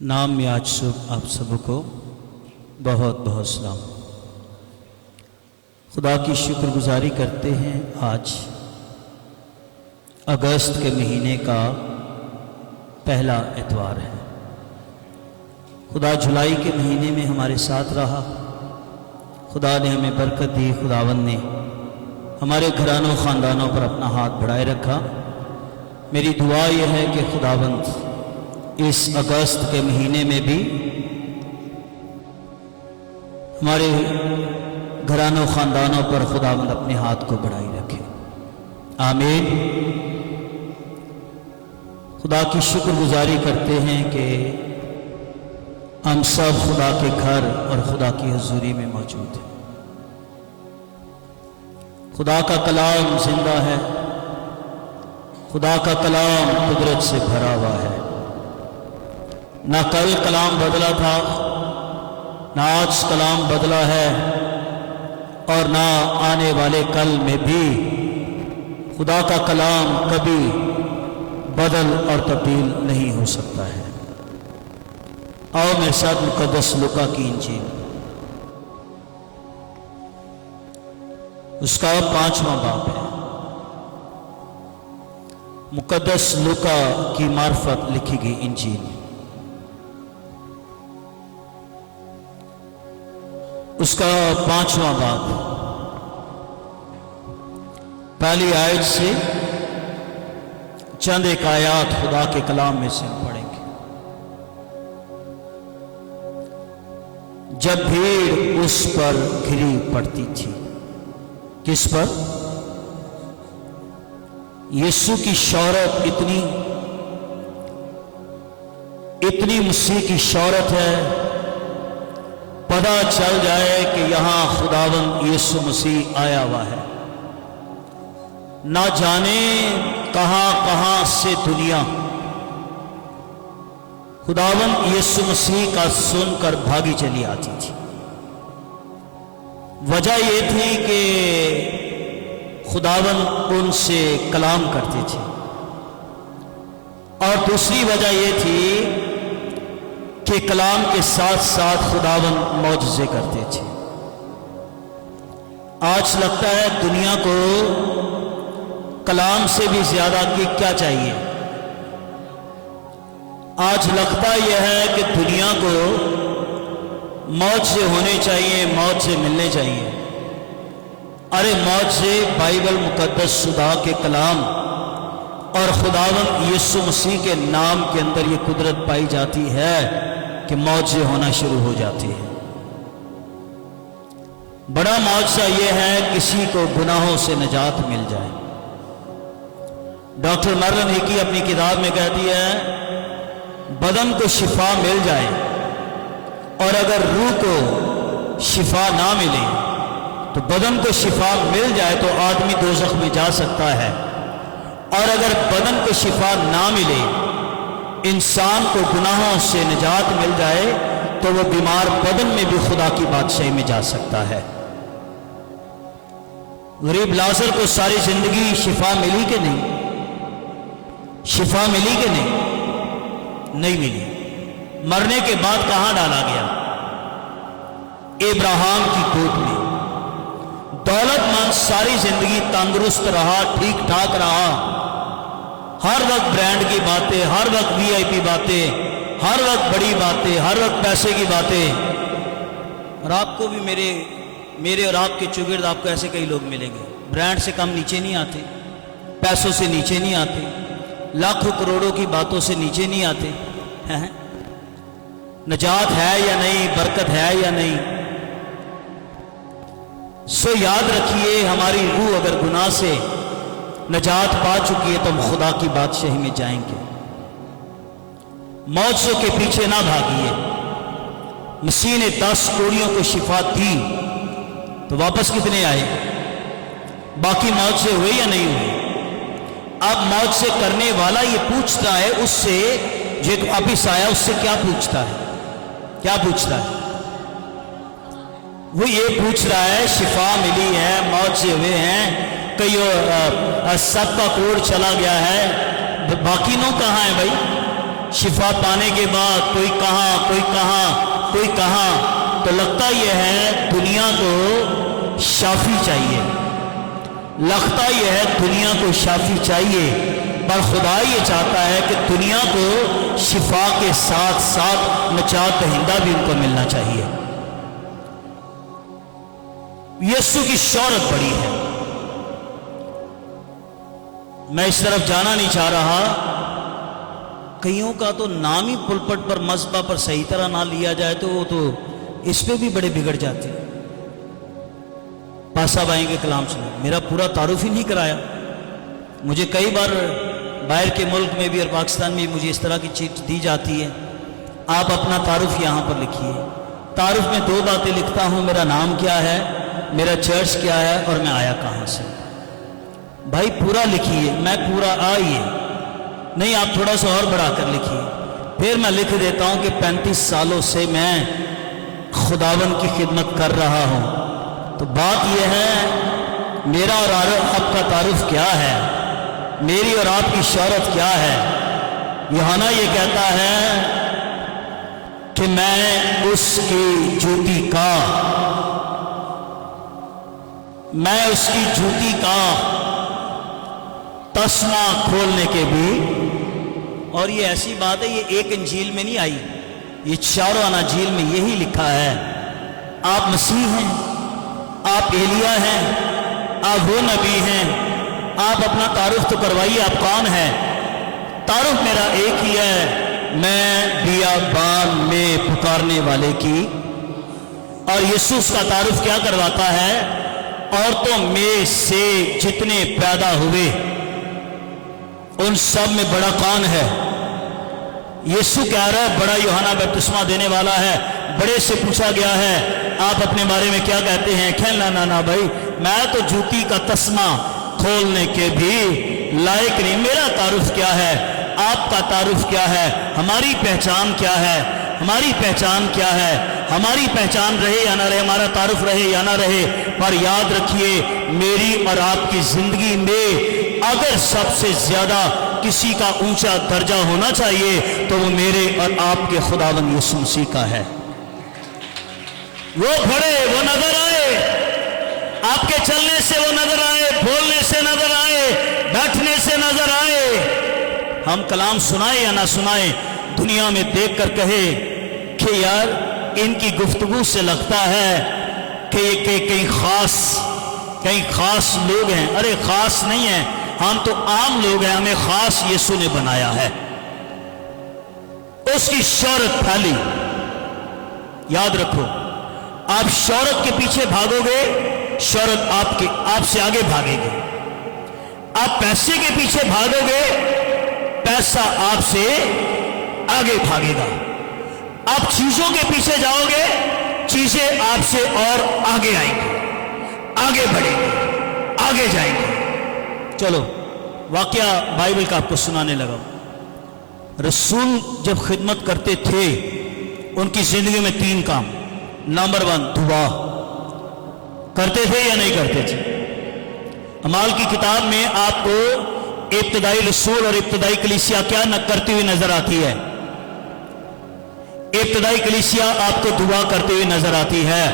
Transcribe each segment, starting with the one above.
नाम में आज सुबह आप सबको बहुत बहुत सलाम। खुदा की शुक्रगुजारी करते हैं। आज अगस्त के महीने का पहला इतवार है। खुदा जुलाई के महीने में हमारे साथ रहा। खुदा ने हमें बरकत दी। खुदावंद ने हमारे घरानों ख़ानदानों पर अपना हाथ बढ़ाए रखा। मेरी दुआ यह है कि खुदावंद इस अगस्त के महीने में भी हमारे घरानों ख़ानदानों पर खुदावंद अपने हाथ को बढ़ाई रखे। आमीन। खुदा की शुक्रगुजारी करते हैं कि हम सब खुदा के घर और खुदा की हुजूरी में मौजूद हैं। खुदा का कलाम जिंदा है। खुदा का कलाम कुदरत से भरा हुआ है। ना कल कलाम बदला था, ना आज कलाम बदला है, और ना आने वाले कल में भी खुदा का कलाम कभी बदल और तब्दील नहीं हो सकता है। आओ मेरे साथ मुकद्दस लूका की इंजील उसका 5वां बाब है। मुकद्दस लूका की मार्फत लिखी गई इंजील उसका 5वां बाब पहली आयत से चंद एक आयात खुदा के कलाम में से हम पढ़ेंगे। जब भीड़ उस पर घिरी पड़ती थी। किस पर? यीशु की शौहरत इतनी मसीह की शौहरत है, पता चल जाए कि यहां खुदावंद यीशु मसीह आया हुआ है। ना जाने कहां कहां से दुनिया खुदावंद यीशु मसीह का सुनकर भागी चली आती थी। वजह यह थी कि खुदावंद उनसे कलाम करते थे, और दूसरी वजह यह थी कि कलाम के साथ साथ खुदावंद मौजज़े करते थे। आज लगता है दुनिया को कलाम से भी ज्यादा कि क्या चाहिए। आज लगता यह है कि दुनिया को मौजज़े होने चाहिए, मौजज़े मिलने चाहिए। अरे मौजज़े बाइबल मुकद्दस खुदा के कलाम और खुदावंद यीशु मसीह के नाम के अंदर ये कुदरत पाई जाती है कि मौजज़े होना शुरू हो जाती है। बड़ा मौजज़ा यह है किसी को गुनाहों से निजात मिल जाए। डॉक्टर मरलन हिकी अपनी किताब में कहती है बदन को शिफा मिल जाए और अगर रूह को शिफा ना मिले तो बदन को शिफा मिल जाए तो आदमी दोज़ख में जा सकता है, और अगर बदन को शिफा ना मिले, इंसान को गुनाहों से निजात मिल जाए तो वो बीमार बदन में भी खुदा की बादशाही में जा सकता है। गरीब लाजर को सारी जिंदगी शिफा मिली कि नहीं? शिफा मिली कि नहीं? नहीं मिली। मरने के बाद कहां डाला गया? इब्राहिम की गोद में। दौलतमंद सारी जिंदगी तंदुरुस्त रहा, ठीक ठाक रहा, हर वक्त ब्रांड की बातें, हर वक्त वीआईपी बातें, हर वक्त बड़ी बातें, हर वक्त पैसे की बातें। और आपको भी मेरे और आपके चुगिर्द आपको ऐसे कई लोग मिलेंगे, ब्रांड से कम नीचे नहीं आते, पैसों से नीचे नहीं आते, लाखों करोड़ों की बातों से नीचे नहीं आते हैं। निजात है या नहीं, बरकत है या नहीं। सो याद रखिए, हमारी रूह अगर गुनाह से निजात पा चुकी है तो हम खुदा की बादशाही में जाएंगे। मौजों के पीछे ना भागिए। मसीह ने 10 कोड़ियों को शिफा दी तो वापस कितने आए? बाकी मौज से हुए या नहीं हुए? अब मौज से करने वाला ये पूछता है उससे जो वापिस आया, उससे क्या पूछता है? क्या पूछता है? वो ये पूछ रहा है शिफा मिली है, मौज से हुए हैं, कई सबका कोड चला गया है, बाकी नो कहाँ है भाई? शिफा पाने के बाद कोई कहाँ कोई कहाँ कोई कहाँ, तो लगता यह है दुनिया को शाफी चाहिए, लगता यह है दुनिया को शाफी चाहिए, पर खुदा ये चाहता है कि दुनिया को शिफा के साथ साथ नजात दहिंदा भी उनको मिलना चाहिए। यीशु की शौहरत बड़ी है। मैं इस तरफ जाना नहीं चाह रहा, कईयों का तो नाम ही पुलपट पर मज़बा पर सही तरह ना लिया जाए तो वो तो इस पे भी बड़े बिगड़ जाते हैं। पासा भाई के कलाम सुने, मेरा पूरा तारुफ ही नहीं कराया। मुझे कई बार बाहर के मुल्क में भी और पाकिस्तान में भी मुझे इस तरह की चीज दी जाती है, आप अपना तारुफ यहाँ पर लिखिए। तारुफ में 2 बातें लिखता हूँ, मेरा नाम क्या है, मेरा चर्च क्या है और मैं आया कहाँ से। भाई पूरा लिखिए, मैं पूरा आइए नहीं, आप थोड़ा सा और बढ़ाकर लिखिए। फिर मैं लिख देता हूँ कि 35 सालों से मैं खुदावन की खिदमत कर रहा हूँ। तो बात यह है, मेरा और आपका तारुफ क्या है, मेरी और आपकी शौहरत क्या है। यूहन्ना ये कहता है कि मैं उसकी जूती का, मैं उसकी जूती का तस्मा खोलने के भी, और ये ऐसी बात है, ये एक इंजील में नहीं आई, ये चारों अनाजील में यही लिखा है। आप मसीह हैं, आप एलिया हैं, आप वो नबी हैं, आप अपना तारुफ तो करवाइए, आप कौन हैं। तारुफ मेरा एक ही है, मैं बियाबान में पुकारने वाले की। और यीशु का तारुफ क्या करवाता है, औरतों में से जितने पैदा हुए उन सब में बड़ा कौन है। यीशु कह रहा है बड़ा यूहन्ना बपतिस्मा देने वाला है। बड़े से पूछा गया है आप अपने बारे में क्या कहते हैं, कहना ना ना भाई मैं तो जूती का तस्मा खोलने के भी लायक नहीं। मेरा तारुफ क्या है, आपका तारुफ क्या है, हमारी पहचान क्या है, हमारी पहचान क्या है। हमारी पहचान रहे या ना रहे, हमारा तारुफ रहे या ना रहे, पर याद रखिए मेरी और आपकी जिंदगी में अगर सबसे ज्यादा किसी का ऊंचा दर्जा होना चाहिए तो वो मेरे और आपके खुदावंद यीशु मसीह का है। वो बड़े, वो नजर आए, आपके चलने से वो नजर आए, बोलने से नजर आए, बैठने से नजर आए। हम कलाम सुनाए या ना सुनाए, दुनिया में देखकर कहे कि यार इनकी गुफ्तगू से लगता है कि ये कहीं खास लोग हैं। अरे खास नहीं है, हम तो आम लोग हैं, हमें खास यीशु ने बनाया है। उसकी शौहरत फैली। याद रखो, आप शौहरत के पीछे भागोगे, शौहरत आपसे आगे भागेगी। आप पैसे के पीछे भागोगे, पैसा आपसे आगे भागेगा। आप चीजों के पीछे जाओगे, चीजें आपसे और आगे आएंगी, आगे बढ़ेंगी, आगे जाएंगी। चलो वाकया बाइबल का आपको सुनाने लगा। रसूल जब खिदमत करते थे उनकी जिंदगी में 3 काम। नंबर 1 दुआ करते थे या नहीं करते थे। अमाल की किताब में आपको इब्तदाई रसूल और इब्तदाई कलीसिया क्या न करती हुई नजर आती है। इब्तदाई कलीसिया आपको दुआ करते हुए नजर आती है।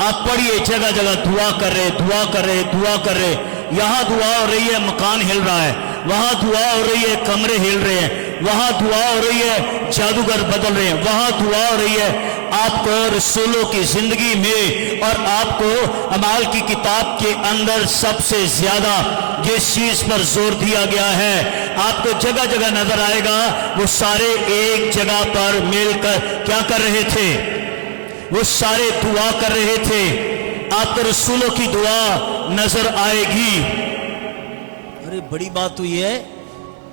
आप पढ़िए, जगह जगह दुआ कर रहे, दुआ कर रहे, दुआ कर रहे। यहां दुआ हो रही है, मकान हिल रहा है, वहां दुआ हो रही है, कमरे हिल रहे हैं, वहां दुआ हो रही है, जादूगर बदल रहे हैं, वहां दुआ हो रही है। आपको रसूलों की जिंदगी में और आपको अमाल की किताब के अंदर सबसे ज्यादा जिस चीज पर जोर दिया गया है आपको जगह जगह नजर आएगा, वो सारे एक जगह पर मिलकर क्या कर रहे थे, वो सारे दुआ कर रहे थे। आपको रसूलों की दुआ नजर आएगी। अरे बड़ी बात तो ये है,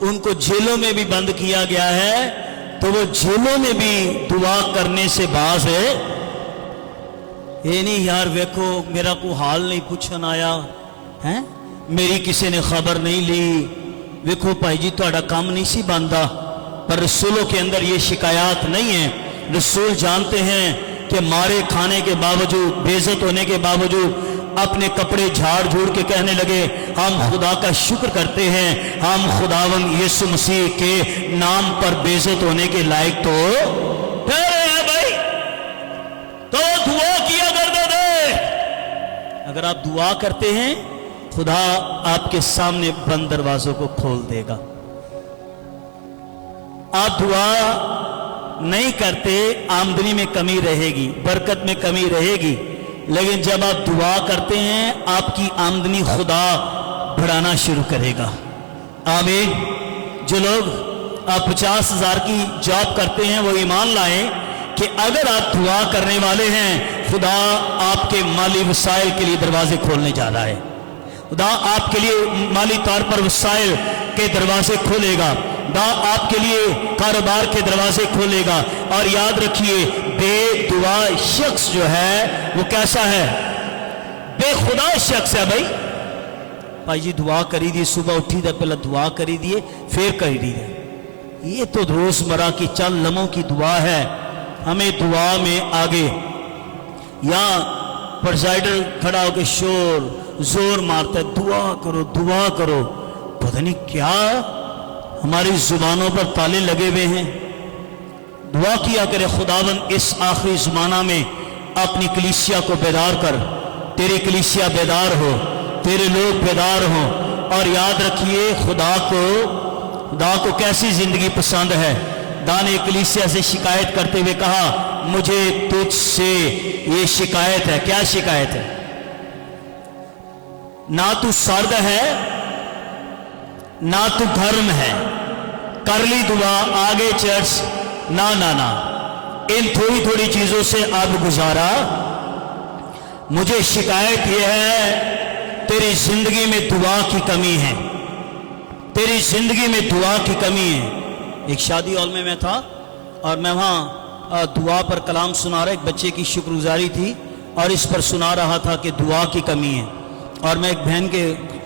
उनको जेलों में भी बंद किया गया है, तो वो जेलों में भी दुआ करने से बाज है। ये नहीं यार देखो मेरा को हाल नहीं पूछन आया है, मेरी किसी ने खबर नहीं ली, देखो भाई जी ਤੁਹਾਡਾ काम नहीं सी बनता। पर रसूलों के अंदर ये शिकायत नहीं है। रसूल जानते हैं कि मारे खाने के बावजूद, बेइज्जत होने के बावजूद, अपने कपड़े झाड़ झूड़ के कहने लगे, हम खुदा का शुक्र करते हैं, हम खुदावंद यीशु मसीह के नाम पर बेइज्जत होने के लायक तो ठहरे हैं भाई। तो दुआ किया करते थे। अगर आप दुआ करते हैं, खुदा आपके सामने बंद दरवाजों को खोल देगा। आप दुआ नहीं करते, आमदनी में कमी रहेगी, बरकत में कमी रहेगी। लेकिन जब आप दुआ करते हैं, आपकी आमदनी खुदा बढ़ाना शुरू करेगा। आमीन। जो लोग आप 50,000 की जॉब करते हैं, वो ईमान लाएं कि अगर आप दुआ करने वाले हैं, खुदा आपके माली वसाइल के लिए दरवाजे खोलने जा रहा है। खुदा आपके लिए माली तौर पर वसाइल के दरवाजे खोलेगा। खुदा आपके लिए कारोबार के दरवाजे खोलेगा। और याद रखिए, बेदुआ शख्स जो है वो कैसा है? बेखुदा शख्स है भाई जी दुआ करी दी, सुबह उठी तो पहले दुआ करी दिए, फिर करी दी। ये तो रोजमर्रा की चंद लम्हों की दुआ है। हमें दुआ में आगे, या प्रेसिडेंट खड़ा होकर जोर मारता है, दुआ करो दुआ करो। पता नहीं क्या हमारी जुबानों पर ताले लगे हुए हैं। दुआ किया करे, खुदावंद इस आखिरी ज़माना में अपनी कलीसिया को बेदार कर। तेरी कलीसिया बेदार हो, तेरे लोग बेदार हो। और याद रखिए, खुदा को कैसी जिंदगी पसंद है। खुदा ने कलीसिया से शिकायत करते हुए कहा, मुझे तुझसे ये शिकायत है। क्या शिकायत है? ना तू सर्द है, ना तू गर्म है। कर ली दुआ, आगे चर्च, ना ना ना, इन थोड़ी थोड़ी चीजों से अब गुजारा। मुझे शिकायत यह है, तेरी जिंदगी में दुआ की कमी है। तेरी जिंदगी में दुआ की कमी है। एक शादी हॉल में मैं था और मैं वहां दुआ पर कलाम सुना रहा, एक बच्चे की शुक्रगुजारी थी और इस पर सुना रहा था कि दुआ की कमी है। और मैं एक बहन के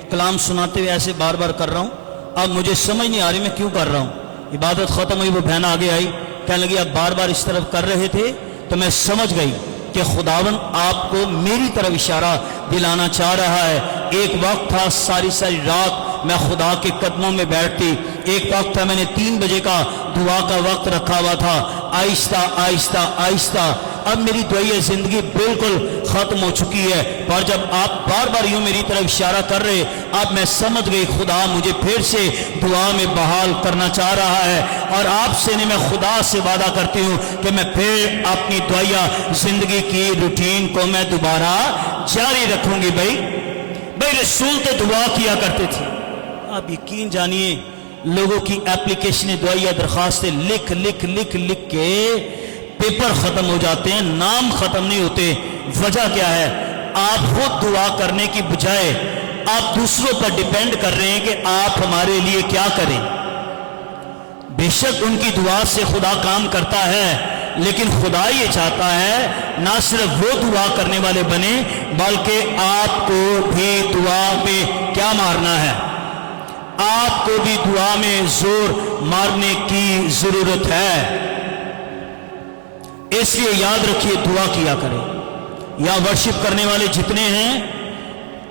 कलाम सुनाते हुए ऐसे बार बार कर रहा हूं। अब मुझे समझ नहीं आ रही मैं क्यों कर रहा हूं। इबादत खत्म हुई, वो बहन आगे आई, कहने लगी आप बार बार इस तरफ कर रहे थे, तो मैं समझ गई कि खुदावन आपको मेरी तरफ इशारा दिलाना चाह रहा है। एक वक्त था सारी सारी रात मैं खुदा के कदमों में बैठती। एक वक्त था मैंने 3 बजे का दुआ का वक्त रखा हुआ था। आहिस्ता आहिस्ता आहिस्ता अब मेरी दुआई जिंदगी बिल्कुल खत्म हो चुकी है। पर जब आप बार बार यूं मेरी तरफ इशारा कर रहे, अब मैं समझ गई खुदा मुझे फिर से दुआ में बहाल करना चाह रहा है। और आपसे नहीं, मैं खुदा से वादा करती हूँ कि मैं फिर अपनी दुआया जिंदगी की रूटीन को मैं दोबारा जारी रखूंगी। भाई रसूल तो दुआ किया करते थे। आप यकीन जानिए, लोगों की एप्लीकेशन दुआया दरखास्तें लिख लिख लिख लिख के पेपर खत्म हो जाते हैं, नाम खत्म नहीं होते। वजह क्या है? आप खुद दुआ करने की बजाय आप दूसरों पर डिपेंड कर रहे हैं कि आप हमारे लिए क्या करें। बेशक उनकी दुआ से खुदा काम करता है, लेकिन खुदा ये चाहता है ना सिर्फ वो दुआ करने वाले बने, बल्कि आपको भी दुआ में क्या मारना है, आपको भी दुआ में जोर मारने की जरूरत है। इसलिए याद रखिए, दुआ किया करें। या वर्शिप करने वाले जितने हैं,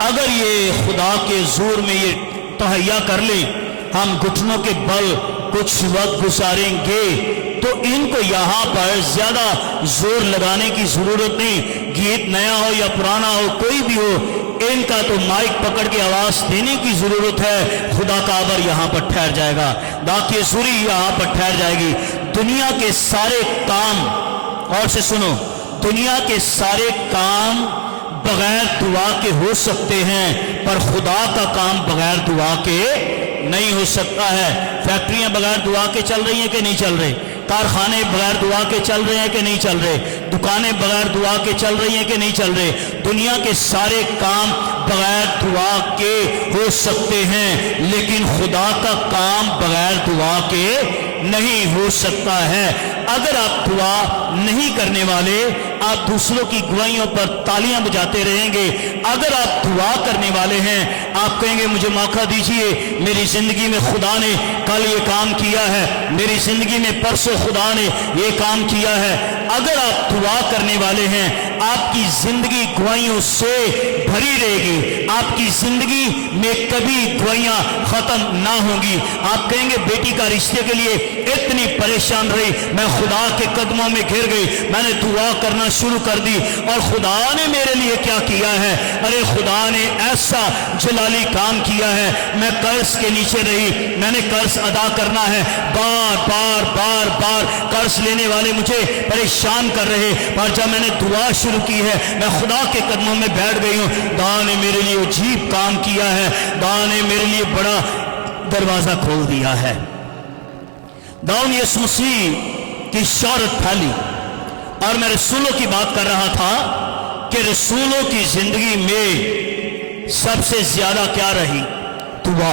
अगर ये खुदा के जोर में ये तहैया कर ले, हम घुटनों के बल कुछ वक्त गुजारेंगे, तो इनको यहां पर ज्यादा जोर लगाने की जरूरत नहीं। गीत नया हो या पुराना हो, कोई भी हो, इनका तो माइक पकड़ के आवाज देने की जरूरत है। खुदा का अबर यहां पर ठहर जाएगा, दाकी सुरी यहां पर ठहर जाएगी। दुनिया के सारे काम, और से सुनो, दुनिया के सारे काम बगैर दुआ के हो सकते हैं, पर खुदा का काम बगैर दुआ के नहीं हो सकता है। फैक्ट्रियां बगैर दुआ के चल रही हैं कि नहीं चल रही? कारखाने बगैर दुआ के चल रहे हैं कि नहीं चल रहे? दुकानें बगैर दुआ के चल रही हैं कि नहीं चल रहे? दुनिया के सारे काम बगैर दुआ के हो सकते हैं, लेकिन खुदा का काम बगैर दुआ के नहीं हो सकता है। अगर आप दुआ नहीं करने वाले, आप दूसरों की गवाहियों पर तालियां बजाते रहेंगे। अगर आप दुआ करने वाले हैं, आप कहेंगे मुझे मौका दीजिए, मेरी जिंदगी में खुदा ने कल ये काम किया है, मेरी जिंदगी में परसों खुदा ने ये काम किया है। अगर आप दुआ करने वाले हैं, आपकी जिंदगी गवाहियों से भरी रहेगी, आपकी जिंदगी में कभी गवाहियां खत्म ना होंगी। आप कहेंगे बेटी का रिश्ते के लिए इतनी परेशान रही, मैं खुदा के कदमों में घिर गई, मैंने दुआ करना शुरू कर दी और खुदा ने मेरे लिए क्या किया है। अरे खुदा ने ऐसा जलाली काम किया है, मैं कर्ज के नीचे रही, मैंने कर्ज अदा करना है, बार बार बार बार कर्ज लेने वाले मुझे परेशान कर रहे, पर जब मैंने दुआ शुरू की है, मैं खुदा के कदमों में बैठ गई हूँ। खुदा ने मेरे लिए अजीब काम किया है, खुदा ने मेरे लिए बड़ा दरवाजा खोल दिया है। दाऊद यीशु मसीह की शौहरत फैली, और मैं रसूलों की बात कर रहा था कि रसूलों की जिंदगी में सबसे ज्यादा क्या रही? दुआ।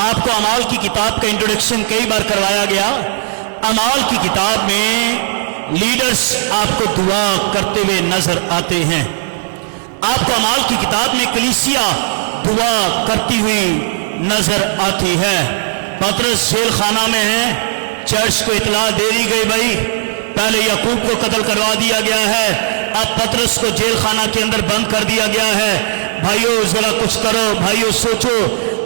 आपको अमाल की किताब का इंट्रोडक्शन कई बार करवाया गया। अमाल की किताब में लीडर्स आपको दुआ करते हुए नजर आते हैं। आपको अमाल की किताब में कलीसिया दुआ करती हुई नजर आती है। पतरस जेल खाना में है, चर्च को इतला दे दी गई, भाई पहले याकूब को कत्ल करवा दिया गया है, अब पतरस को जेल खाना के अंदर बंद कर दिया गया है। भाइयों जरा कुछ करो, भाइयों सोचो,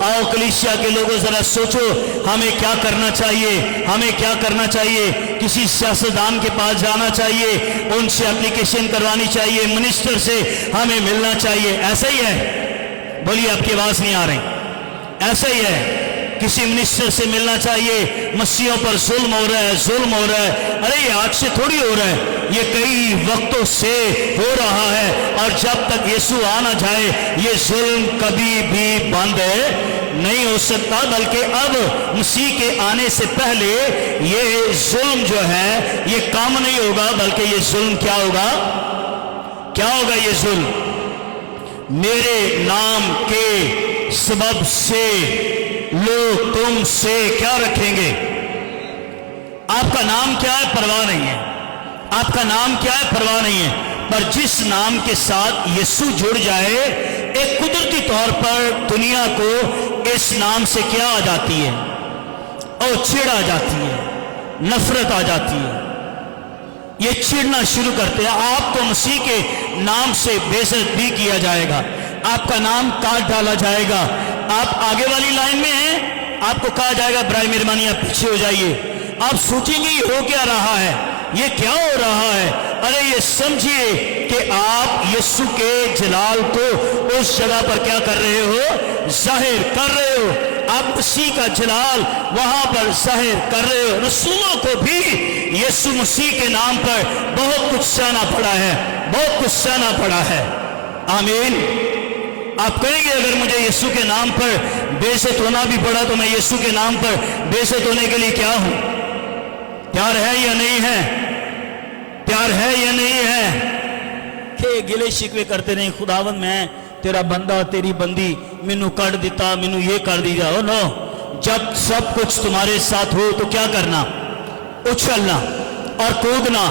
आओ कलीसिया के लोगों जरा सोचो, हमें क्या करना चाहिए, हमें क्या करना चाहिए। किसी सियासतदान के पास जाना चाहिए, उनसे एप्लीकेशन करवानी चाहिए, मिनिस्टर से हमें मिलना चाहिए। ऐसा ही है? बोलिए, आपकी आवाज नहीं आ रही। ऐसा ही है, किसी मिनिस्टर से मिलना चाहिए। मसीहों पर जुल्म हो रहा है, जुल्म हो रहा है। अरे ये आज से थोड़ी हो रहा है, ये कई वक्तों से हो रहा है, और जब तक यीशु आ ना जाए ये जुल्म कभी भी बंद नहीं हो सकता। बल्कि अब मसीह के आने से पहले ये जुल्म जो है ये कम नहीं होगा, बल्कि ये जुल्म क्या होगा? क्या होगा ये जुल्म? मेरे नाम के सबब से लोग तुमसे क्या रखेंगे? आपका नाम क्या है परवाह नहीं है, आपका नाम क्या है परवाह नहीं है, पर जिस नाम के साथ यीशु जुड़ जाए, एक कुदरती तौर पर दुनिया को इस नाम से क्या आ जाती है? और चिढ़ आ जाती है, नफरत आ जाती है, ये चिढ़ना शुरू करते हैं। आपको मसीह के नाम से बेइज्जत भी किया जाएगा, आपका नाम काट डाला जाएगा। आप आगे वाली लाइन में हैं, आपको कहा जाएगा बराए मेहरबानी आप पीछे हो जाइए। आप सोचेंगे ये हो क्या रहा है, ये क्या हो रहा है? अरे ये समझिए कि आप यीशु के जलाल को उस जगह पर क्या कर रहे हो? जाहिर कर रहे हो। आप उसी का जलाल वहां पर जाहिर कर रहे हो। रसूलों को भी यीशु मसीह के नाम पर बहुत कुछ सहना पड़ा है, बहुत कुछ सहना पड़ा है। आमीन। आप कहेंगे अगर मुझे यीशु के नाम पर बेइज्जत होना भी पड़ा तो मैं यीशु के नाम पर बेइज्जत होने के लिए क्या हूं? प्यार है या नहीं है? प्यार है या नहीं है? कि गिले शिकवे करते नहीं, खुदावन मैं तेरा बंदा तेरी बंदी, मैनू कट दिता, मैनू ये कर दिया। ओ नो, जब सब कुछ तुम्हारे साथ हो तो क्या करना? उछलना और कूदना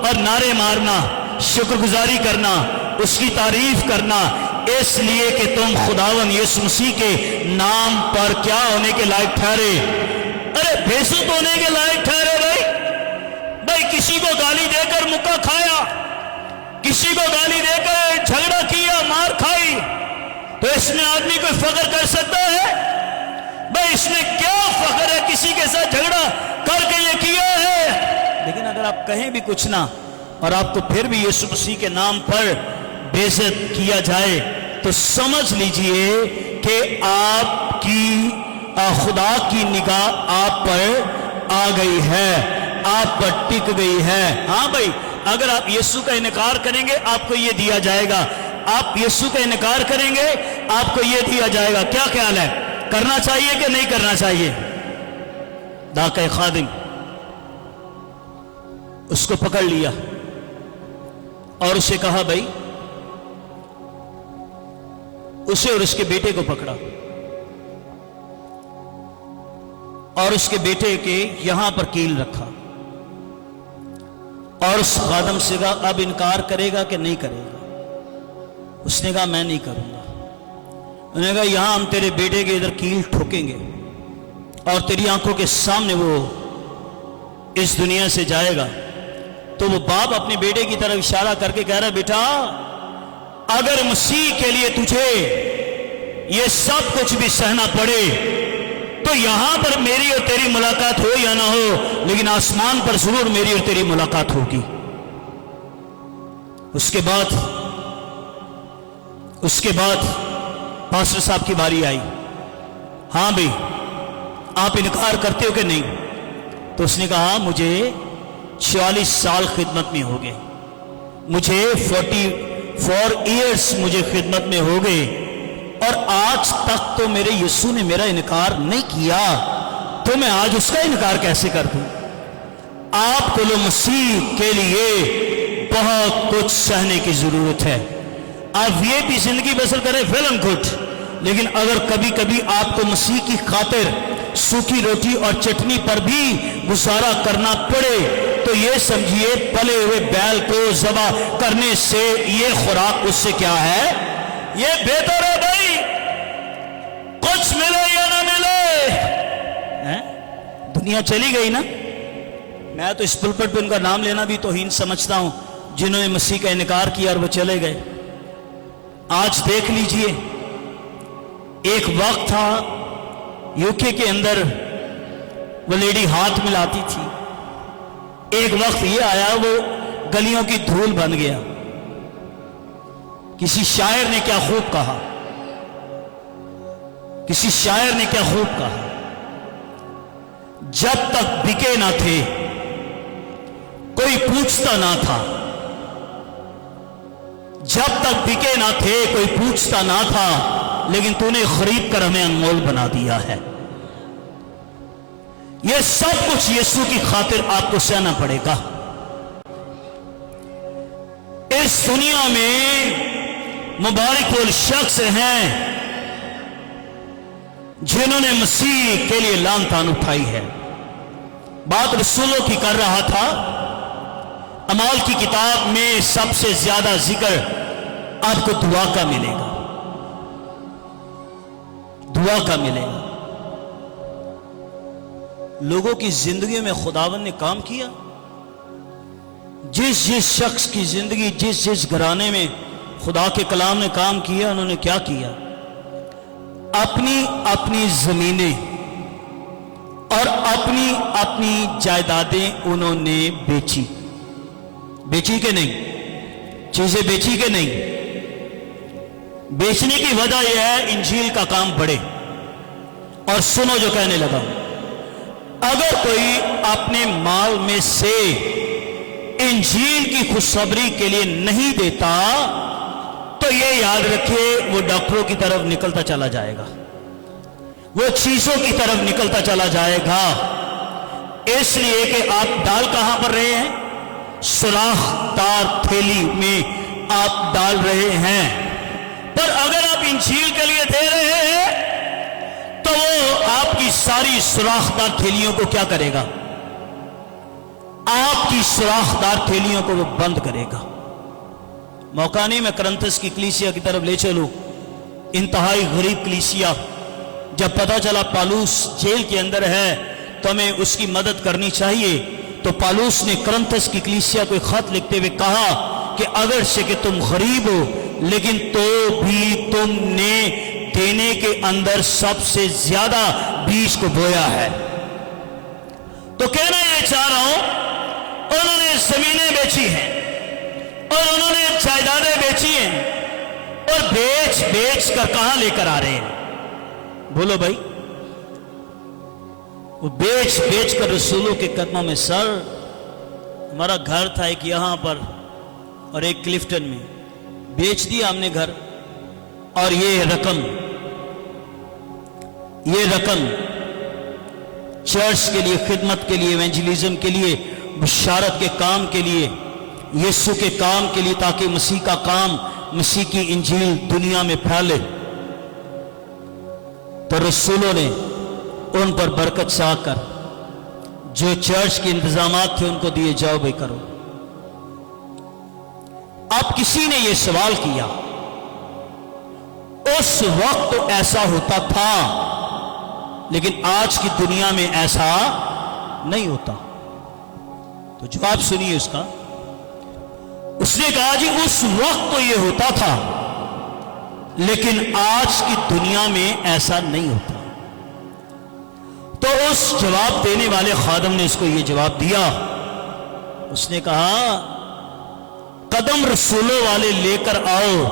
और नारे मारना, शुक्रगुजारी करना, उसकी तारीफ करना, इसलिए कि तुम खुदावन यीशु मसीह के नाम पर क्या होने के लायक ठहरे? अरे बेइज्जत होने के लायक ठहरे। भाई किसी को गाली देकर मुक्का खाया, किसी को गाली देकर झगड़ा किया, मार खाई, तो इसमें आदमी कोई फख्र कर सकता है? भाई इसमें क्या फख्र है? किसी के साथ झगड़ा करके ये किया है। लेकिन अगर आप कहें भी कुछ ना और आपको फिर भी यीशु मसीह के नाम पर बेइज्जत किया जाए, तो समझ लीजिए कि आपकी खुदा की निगाह आप पर आ गई है, आप पर टिक गई है। हाँ भाई, अगर आप यीशु का इनकार करेंगे आपको ये दिया जाएगा, आप यीशु का इनकार करेंगे आपको ये दिया जाएगा। क्या ख्याल है, करना चाहिए कि नहीं करना चाहिए? दाक़े खादिम उसको पकड़ लिया और उसे कहा भाई, उसे और उसके बेटे को पकड़ा और उसके बेटे के यहां पर कील रखा اور اس خادم سے کہا اب انکار کرے گا کہ نہیں کرے گا؟ اس نے کہا میں نہیں کروں گا۔ انہوں نے کہا یہاں ہم تیرے بیٹے کے ادھر کیل ٹھوکیں گے اور تیری آنکھوں کے سامنے وہ اس دنیا سے جائے گا۔ تو وہ باپ اپنے بیٹے کی طرف اشارہ کر کے کہہ رہا بیٹا اگر مسیح کے لیے تجھے یہ سب کچھ بھی سہنا پڑے تو یہاں پر میری اور تیری ملاقات ہو یا نہ ہو، لیکن آسمان پر ضرور میری اور تیری ملاقات ہوگی۔ اس کے بعد پاسٹر صاحب کی باری آئی، ہاں بھئی آپ انکار کرتے ہو کہ نہیں؟ تو اس نے کہا مجھے 44 سال خدمت میں ہو گئے، مجھے 44 ایئرز مجھے خدمت میں ہو گئے، اور آج تک تو میرے یسوع نے میرا انکار نہیں کیا، تو میں آج اس کا انکار کیسے کر دوں؟ آپ کو مسیح کے لیے بہت کچھ سہنے کی ضرورت ہے۔ آپ یہ بھی زندگی بسر کریں ویل اینڈ گڈ، لیکن اگر کبھی کبھی آپ کو مسیح کی خاطر سوکھی روٹی اور چٹنی پر بھی گزارا کرنا پڑے تو یہ سمجھیے پلے ہوئے بیل کو ذبح کرنے سے یہ خوراک اس سے کیا ہے؟ یہ بہتر ہے بھائی، کچھ ملے یا نہ ملے۔ دنیا چلی گئی نا۔ میں تو اس پلپٹ پہ ان کا نام لینا بھی توہین سمجھتا ہوں، جنہوں نے مسیح کا انکار کیا اور وہ چلے گئے۔ آج دیکھ لیجئے، ایک وقت تھا یوکے کے اندر وہ لیڈی ہاتھ ملاتی تھی، ایک وقت یہ آیا وہ گلیوں کی دھول بن گیا۔ کسی شاعر نے کیا خوب کہا، جب تک بکے نہ تھے کوئی پوچھتا نہ تھا، جب تک بکے نہ تھے کوئی پوچھتا نہ تھا، لیکن تو نے خرید کر ہمیں انمول بنا دیا ہے۔ یہ سب کچھ یسوع کی خاطر آپ کو سہنا پڑے گا۔ اس دنیا میں مبارک وہ شخص ہیں جنہوں نے مسیح کے لیے لان تان اٹھائی ہے۔ بات رسولوں کی کر رہا تھا۔ اعمال کی کتاب میں سب سے زیادہ ذکر آپ کو دعا کا ملے گا، دعا کا ملے گا۔ لوگوں کی زندگیوں میں خداوند نے کام کیا۔ جس شخص کی زندگی، جس گھرانے میں خدا کے کلام نے کام کیا، انہوں نے کیا کیا؟ اپنی زمینیں اور اپنی جائیدادیں انہوں نے بیچی کہ نہیں؟ چیزیں بیچی کہ نہیں؟ بیچنے کی وجہ یہ ہے انجیل کا کام بڑھے۔ اور سنو جو کہنے لگا، اگر کوئی اپنے مال میں سے انجیل کی خوشخبری کے لیے نہیں دیتا تو یہ یاد رکھیے وہ ڈاکٹروں کی طرف نکلتا چلا جائے گا، وہ چیزوں کی طرف نکلتا چلا جائے گا۔ اس لیے کہ آپ ڈال کہاں پر رہے ہیں؟ سوراخ دار تھیلی میں آپ ڈال رہے ہیں۔ پر اگر آپ انجیل کے لیے دے رہے ہیں تو وہ آپ کی ساری سوراخ دار تھیلیوں کو کیا کرے گا؟ آپ کی سوراخ دار تھیلیوں کو وہ بند کرے گا۔ موقع نہیں میں کرنتھس کی کلیسیا کی طرف لے چلوں، انتہائی غریب کلیسیا۔ جب پتا چلا پالوس جیل کے اندر ہے تو ہمیں اس کی مدد کرنی چاہیے، تو پالوس نے کرنتھس کی کلیسیا کو خط لکھتے ہوئے کہا کہ اگرچہ کہ تم غریب ہو لیکن تو بھی تم نے دینے کے اندر سب سے زیادہ بیج کو بویا ہے۔ تو کہنا یہ چاہ رہا ہوں، انہوں نے زمینیں بیچی ہیں اور انہوں نے جائیدادیں بیچی ہیں، اور بیچ کر کہاں لے کر آ رہے ہیں؟ بولو بھائی، وہ بیچ کر رسولوں کے قدموں میں۔ سر، ہمارا گھر تھا ایک یہاں پر اور ایک کلفٹن میں، بیچ دیا ہم نے گھر، اور یہ رقم چرچ کے لیے، خدمت کے لیے، ایونجلیزم کے لیے، بشارت کے کام کے لیے، یسوع کے کام کے لیے، تاکہ مسیح کا کام، مسیح کی انجیل دنیا میں پھیلے۔ تو رسولوں نے ان پر برکت چاہ کر جو چرچ کے انتظامات تھے ان کو دیے، جاؤ بھائی کرو۔ اب کسی نے یہ سوال کیا، اس وقت تو ایسا ہوتا تھا لیکن آج کی دنیا میں ایسا نہیں ہوتا. تو جواب سنیے اس کا. اس نے کہا جی اس وقت تو یہ ہوتا تھا لیکن آج کی دنیا میں ایسا نہیں ہوتا. تو اس جواب دینے والے خادم نے اس کو یہ جواب دیا. اس نے کہا قدم رسولوں والے لے کر آؤ،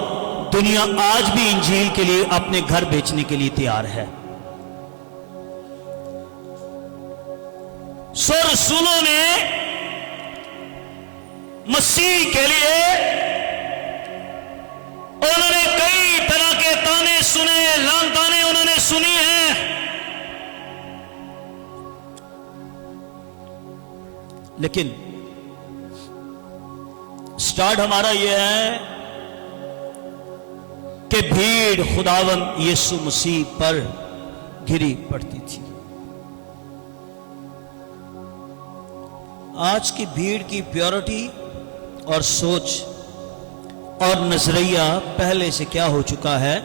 دنیا آج بھی انجیل کے لیے اپنے گھر بیچنے کے لیے تیار ہے. سو رسولوں نے مسیح کے لیے انہوں نے کئی طرح کے تانے سنے، لان تانے انہوں نے سنی ہیں، لیکن سٹارٹ ہمارا یہ ہے کہ بھیڑ خداوند یسوع مسیح پر گری پڑتی تھی. آج کی بھیڑ کی پیورٹی اور سوچ اور نظریہ پہلے سے کیا ہو چکا ہے؟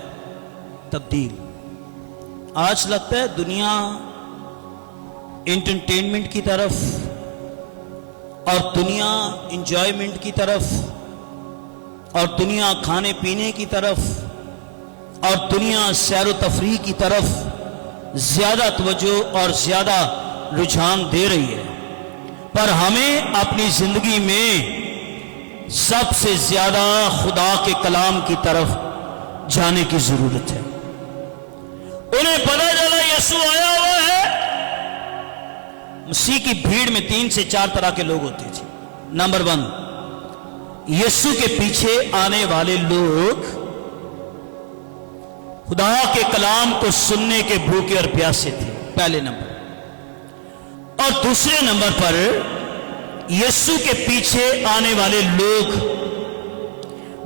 تبدیل. آج لگتا ہے دنیا انٹرٹینمنٹ کی طرف اور دنیا انجوائمنٹ کی طرف اور دنیا کھانے پینے کی طرف اور دنیا سیر و تفریح کی طرف زیادہ توجہ اور زیادہ رجحان دے رہی ہے. پر ہمیں اپنی زندگی میں سب سے زیادہ خدا کے کلام کی طرف جانے کی ضرورت ہے. انہیں پتہ چلا یسوع آیا ہوا ہے. مسیح کی بھیڑ میں 3 سے 4 طرح کے لوگ ہوتے تھے. نمبر 1، یسوع کے پیچھے آنے والے لوگ خدا کے کلام کو سننے کے بھوکے اور پیاسے تھے، پہلے نمبر. اور دوسرے نمبر پر یسوع کے پیچھے آنے والے لوگ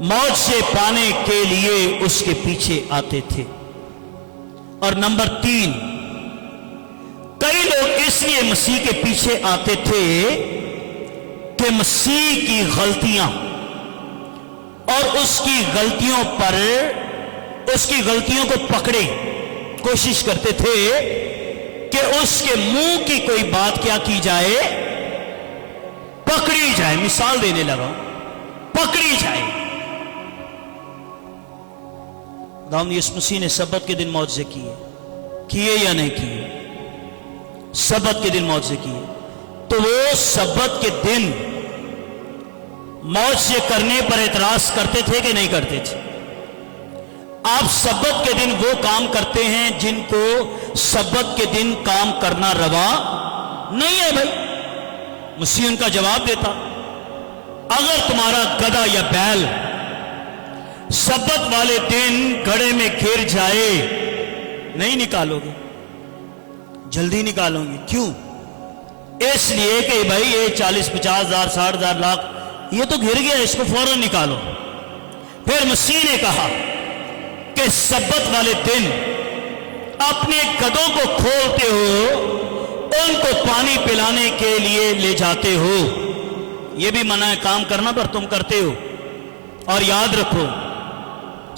موت سے پانے کے لیے اس کے پیچھے آتے تھے. اور نمبر 3، کئی لوگ اس لیے مسیح کے پیچھے آتے تھے کہ مسیح کی غلطیاں اور اس کی غلطیوں پر اس کی غلطیوں کو پکڑے، کوشش کرتے تھے کہ اس کے منہ کی کوئی بات کیا کی جائے، پکڑی جائے. مثال دینے لگا، پکڑی جائے. خداوند یسوع مسیح نے سبت کے دن معجزے کیے یا نہیں کیے؟ سبت کے دن معجزے کیے. تو وہ سبت کے دن معجزے کرنے پر اعتراض کرتے تھے کہ نہیں کرتے تھے؟ آپ سبت کے دن وہ کام کرتے ہیں جن کو سبت کے دن کام کرنا روا نہیں ہے بھائی. مسیح ان کا جواب دیتا، اگر تمہارا گدھا یا بیل سبت والے دن گڑھے میں گر جائے نہیں نکالو گے؟ جلدی نکالو گے. کیوں؟ اس لیے کہ بھائی یہ 40-50 ہزار 60 ہزار لاکھ یہ تو گر گیا، اس کو فوراً نکالو. پھر مسیح نے کہا کہ سبت والے دن اپنے گدھوں کو کھولتے ہو، ان کو پانی پلانے کے لیے لے جاتے ہو. یہ بھی منع ہے کام کرنا، پر تم کرتے ہو. اور یاد رکھو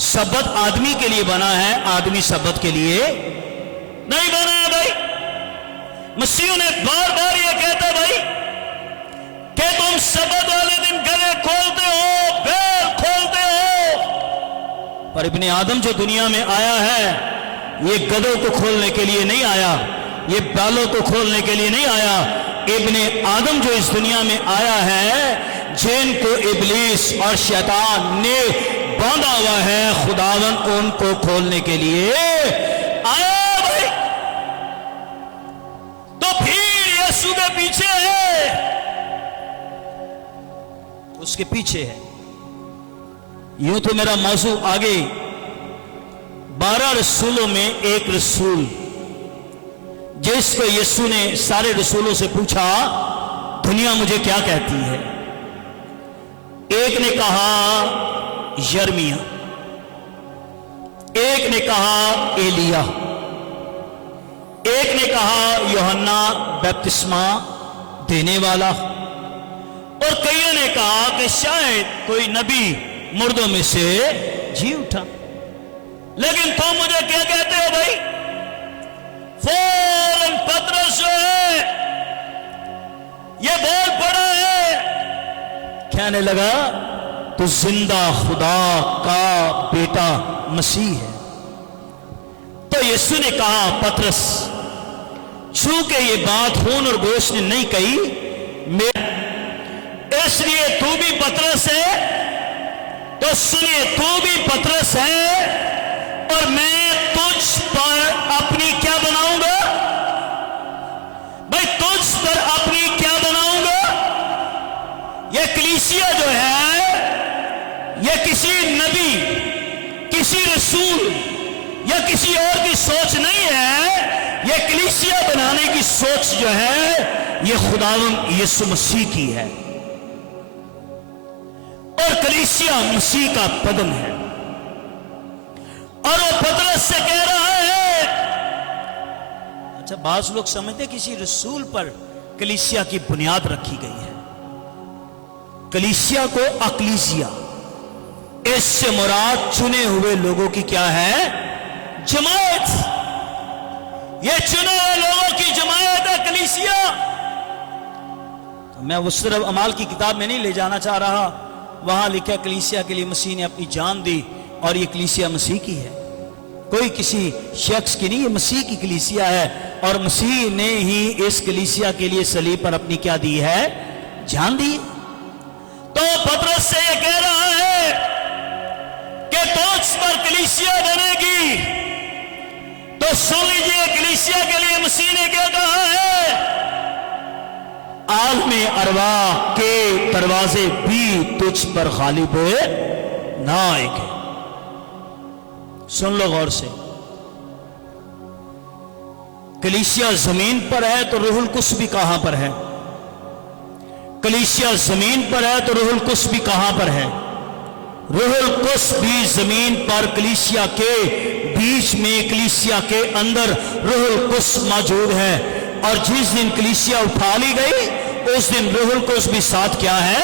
سبت آدمی کے لیے بنا ہے، آدمی سبت کے لیے نہیں بنا ہے بھائی. مسیح نے بار بار یہ کہتا بھائی کہ تم سبت والے دن گدھے کھولتے ہو، بیل کھولتے ہو. پر ابن آدم جو دنیا میں آیا ہے یہ گدھوں کو کھولنے کے لیے نہیں آیا، یہ بیلوں کو کھولنے کے لیے نہیں آیا. ابن آدم جو اس دنیا میں آیا ہے، جن کو ابلیس اور شیطان نے باندھا ہوا ہے، خداوند ان کو کھولنے کے لیے آیا بھائی. تو پھر یسوع کے پیچھے ہے، اس کے پیچھے ہے. یوں تو میرا موضوع آگے 12 رسولوں میں ایک رسول جس کو یسوع نے سارے رسولوں سے پوچھا دنیا مجھے کیا کہتی ہے. ایک نے کہا یرمیا، ایک نے کہا ایلیا، ایک نے کہا یوحنا بپتسمہ دینے والا، اور کئیوں نے کہا کہ شاید کوئی نبی مردوں میں سے جی اٹھا. لیکن تم مجھے کیا کہتے ہو بھائی؟ فوراً پطرس جو ہے یہ بول پڑا ہے، کہنے لگا تو زندہ خدا کا بیٹا مسیح ہے. تو یسوع نے کہا پطرس چونکہ یہ بات خون اور گوشت نے نہیں کہی اس لیے تو بھی پطرس ہے. تو سنیے تو بھی پطرس ہے اور میں تجھ پر اپنی کیا بناؤں گا بھائی؟ تجھ پر اپنی کیا بناؤں گا؟ یہ کلیسیا جو ہے یہ کسی نبی، کسی رسول یا کسی اور کی سوچ نہیں ہے. یہ کلیسیا بنانے کی سوچ جو ہے یہ خداوند یسوع مسیح کی ہے، اور کلیسیا مسیح کا بدن ہے. اور وہ پطرس سے کہہ رہا ہے. اچھا بعض لوگ سمجھتے کسی رسول پر کلیسیا کی بنیاد رکھی گئی ہے. کلیسیا کو اکلیسیا، اس سے مراد چنے ہوئے لوگوں کی کیا ہے؟ جماعت. یہ چنے ہوئے لوگوں کی جماعت ہے کلیسیا. تو میں وہ صرف اعمال کی کتاب میں نہیں لے جانا چاہ رہا، وہاں لکھا کلیسیا کے لیے مسیح نے اپنی جان دی، اور یہ کلیسیا مسیح کی ہے، کوئی کسی شخص کی نہیں. یہ مسیح کی کلیسیا ہے، اور مسیح نے ہی اس کلیسیا کے لیے صلیب پر اپنی کیا دی ہے؟ جان دی. تو پطرس سے یہ کہہ رہا ہے کہ تجھ پر کلیسیا بنے گی. تو سن لیجیے کلیسیا کے لیے مسیح نے کیا کہا ہے؟ عالم ارواح کے دروازے بھی تجھ پر غالب نہ آئے گے. سن لو غور سے، کلیسیا زمین پر ہے تو روح القدس بھی کہاں پر ہے؟ کلیسیا زمین پر ہے تو روح القدس بھی کہاں پر ہے؟ روح القدس بھی زمین پر کلیسیا کے بیچ میں، کلیسیا کے اندر روح القدس موجود ہے. اور جس دن کلیسیا اٹھا لی گئی اس دن روح القدس بھی ساتھ کیا ہے؟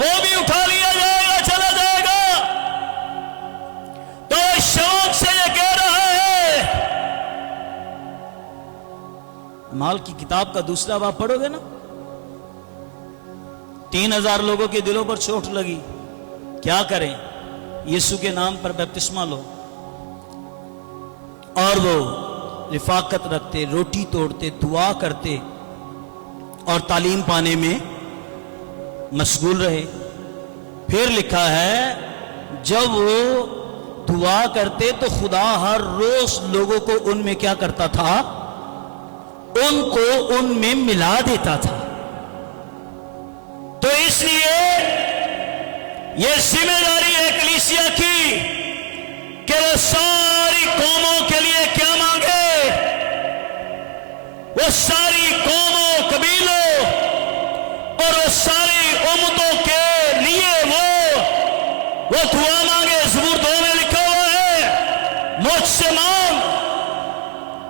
وہ بھی اٹھا لیا جائے گا، چلا جائے گا. تو شوق سے یہ کہہ رہا ہے. اعمال کی کتاب کا دوسرا باب پڑھو گے نا، 3000 لوگوں کے دلوں پر چوٹ لگی. کیا کریں؟ یسوع کے نام پر بپتسمہ لو. اور وہ رفاقت رکھتے، روٹی توڑتے، دعا کرتے اور تعلیم پانے میں مشغول رہے. پھر لکھا ہے جب وہ دعا کرتے تو خدا ہر روز لوگوں کو ان میں کیا کرتا تھا؟ ان کو ان میں ملا دیتا تھا. تو اس لیے یہ ذمہ داری ہے کلیسیا کی کہ وہ ساری قوموں کے لیے کیا مانگے؟ وہ ساری قوموں، قبیلوں اور وہ ساری امتوں کے لیے وہ دعا مانگے. زبور 2 میں لکھا ہوا ہے مجھ سے مانگ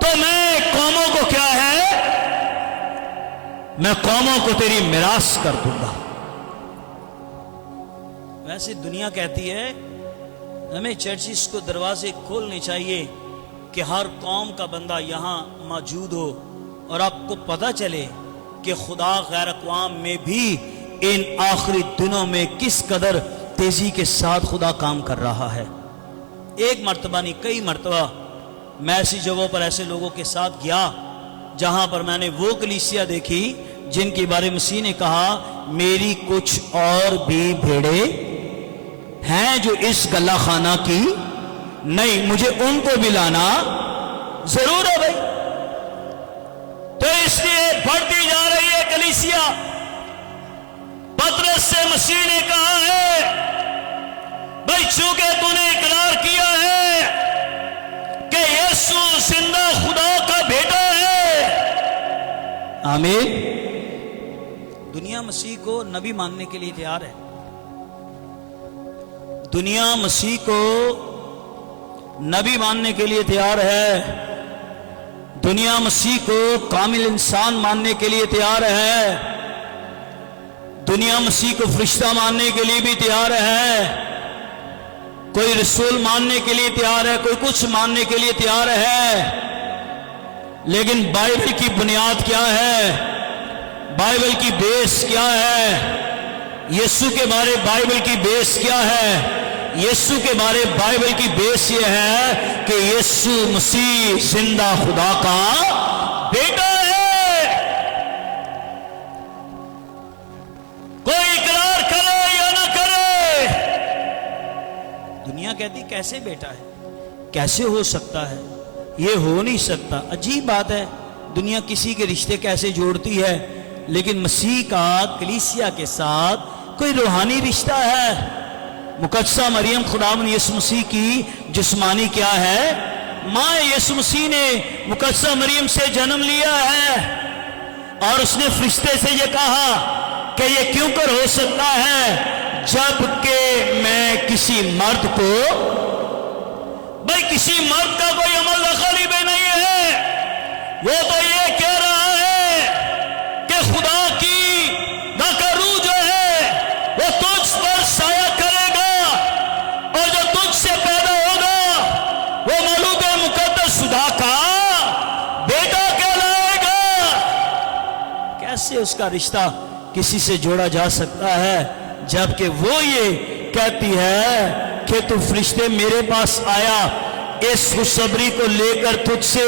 تو میں قوموں کو کیا ہے؟ میں قوموں کو تیری میراث کر دوں گا. ویسے دنیا کہتی ہے ہمیں چرچز کو دروازے کھولنے چاہیے کہ ہر قوم کا بندہ یہاں موجود ہو اور آپ کو پتہ چلے کہ خدا غیر اقوام میں بھی ان آخری دنوں میں کس قدر تیزی کے ساتھ خدا کام کر رہا ہے. ایک مرتبہ نہیں، کئی مرتبہ میں ایسی جگہوں پر ایسے لوگوں کے ساتھ گیا جہاں پر میں نے وہ کلیسیا دیکھی جن کے بارے میں مسیح نے کہا میری کچھ اور بھی بھیڑے ہیں جو اس گلہ خانہ کی نہیں، مجھے ان کو بھی لانا ضرور ہے بھائی. تو اس لیے بڑھتی جا رہی ہے کلیسیا. پطرس سے مسیح نے کہا ہے بھائی چونکہ تو نے اقرار کیا ہے کہ یسوع زندہ خدا کا بیٹا ہے. آمین. دنیا مسیح کو نبی ماننے کے لیے تیار ہے. دنیا مسیح کو نبی ماننے کے لیے تیار ہے. دنیا مسیح کو کامل انسان ماننے کے لیے تیار ہے. دنیا مسیح کو فرشتہ ماننے کے لیے بھی تیار ہے، کوئی رسول ماننے کے لیے تیار ہے، کوئی کچھ ماننے کے لیے تیار ہے، لیکن بائبل کی بنیاد کیا ہے؟ بائبل کی بیس کیا ہے؟ یسوع کے بارے بائبل کی بیس کیا ہے؟ یسوع کے بارے بائبل کی بیس یہ ہے کہ یسوع مسیح زندہ خدا کا بیٹا ہے۔ کوئی اقرار کرے یا نہ کرے، دنیا کہتی کیسے بیٹا ہے، کیسے ہو سکتا ہے، یہ ہو نہیں سکتا۔ عجیب بات ہے، دنیا کسی کے رشتے کیسے جوڑتی ہے، لیکن مسیح کا کلیسیا کے ساتھ کوئی روحانی رشتہ ہے۔ مقدسہ مریم خداوند یسوع مسیح کی جسمانی کیا ہے؟ ماں یسوع مسیح نے مقدسہ مریم سے جنم لیا ہے، اور اس نے فرشتے سے یہ کہا کہ یہ کیوں کر ہو سکتا ہے جب کہ میں کسی مرد کو، بھائی کسی مرد کا کوئی عمل دخل ہی بھی نہیں ہے، وہ تو یہ کہہ رہا ہے کہ خدا کی روح جو ہے وہ تجھ پر سایہ کرے گا، اور جو تجھ سے پیدا ہوگا وہ مولود مقدس خدا کا بیٹا کہلائے گا۔ کیسے اس کا رشتہ کسی سے جوڑا جا سکتا ہے جبکہ وہ یہ کہتی ہے کہ تو فرشتے میرے پاس آیا اس خوشخبری کو لے کر تجھ سے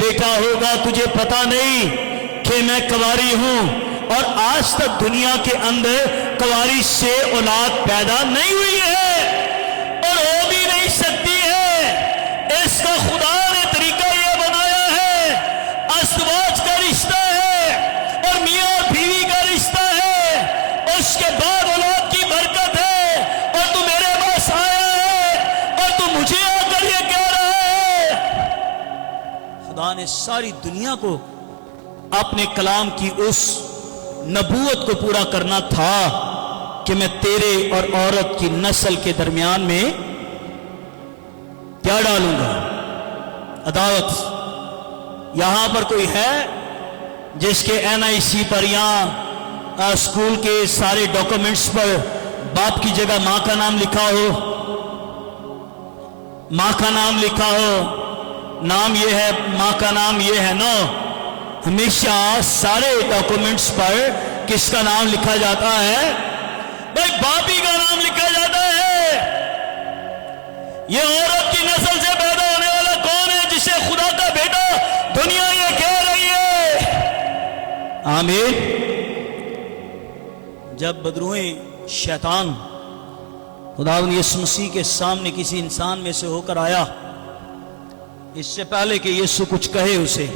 بیٹا ہوگا، تجھے پتا نہیں کہ میں کنواری ہوں، اور آج تک دنیا کے اندر کنواری سے اولاد پیدا نہیں ہوئی ہے اور ہو بھی نہیں سکتی ہے۔ اس کا خدا نے طریقہ یہ بنایا ہے، ازدواج کا رشتہ ہے اور میاں اور بیوی کا رشتہ ہے، اس کے بعد اولاد کی برکت ہے، اور تو میرے پاس آیا ہے اور تو مجھے آ کر یہ کہہ رہا ہے۔ خدا نے ساری دنیا کو اپنے کلام کی اس نبوت کو پورا کرنا تھا کہ میں تیرے اور عورت کی نسل کے درمیان میں کیا ڈالوں گا؟ عداوت۔ یہاں پر کوئی ہے جس کے NIC پر یا اسکول کے سارے ڈاکومنٹس پر باپ کی جگہ ماں کا نام لکھا ہو، ماں کا نام لکھا ہو، نام یہ ہے، ماں کا نام یہ ہے؟ نو، ہمیشہ سارے ڈاکومنٹس پر کس کا نام لکھا جاتا ہے؟ بھائی باپ ہی کا نام لکھا جاتا ہے۔ یہ عورت کی نسل سے پیدا ہونے والا کون ہے جسے خدا کا بیٹا دنیا یہ کہہ رہی ہے؟ آمین۔ جب بدروئیں شیطان خداوند یسوع مسیح کے سامنے کسی انسان میں سے ہو کر آیا، اس سے پہلے کہ یسوع کچھ کہے اسے،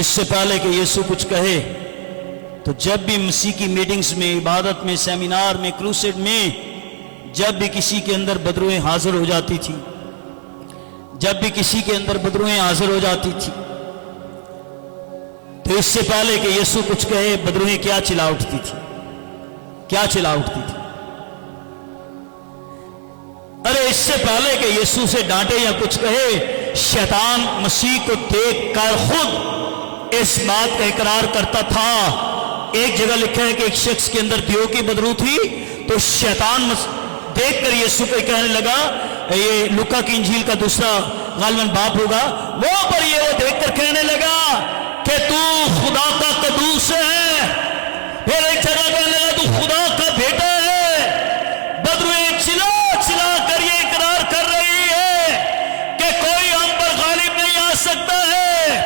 اس سے پہلے کہ یسوع کچھ کہے، تو جب بھی مسیح کی میٹنگز میں، عبادت میں، سیمینار میں، کروسیڈ میں، جب بھی کسی کے اندر بدروئیں حاضر ہو جاتی تھی، جب بھی کسی کے اندر بدروئیں حاضر ہو جاتی تھی، تو اس سے پہلے کہ یسوع کچھ کہے بدروئیں کیا چلا اٹھتی تھی؟ کیا چلا اٹھتی تھی؟ ارے اس سے پہلے کہ یسوع سے ڈانٹے یا کچھ کہے، شیطان مسیح کو دیکھ کر خود اس بات کا اقرار کرتا تھا۔ ایک جگہ لکھا ہے کہ ایک شخص کے اندر دیو کی بدبو تھی، تو شیطان دیکھ کر یسوع کو کہنے لگا، یہ لوکا کی انجیل کا دوسرا غالباً باپ ہوگا، وہ پر یہ وہ دیکھ کر کہنے لگا کہ تو خدا کا قدوس ہے۔ پھر ایک جگہ کہنے لگا تو خدا کا بیٹا ہے۔ بدروئیں چلا چلا کر یہ اقرار کر رہی ہے کہ کوئی ہم پر غالب نہیں آ سکتا ہے،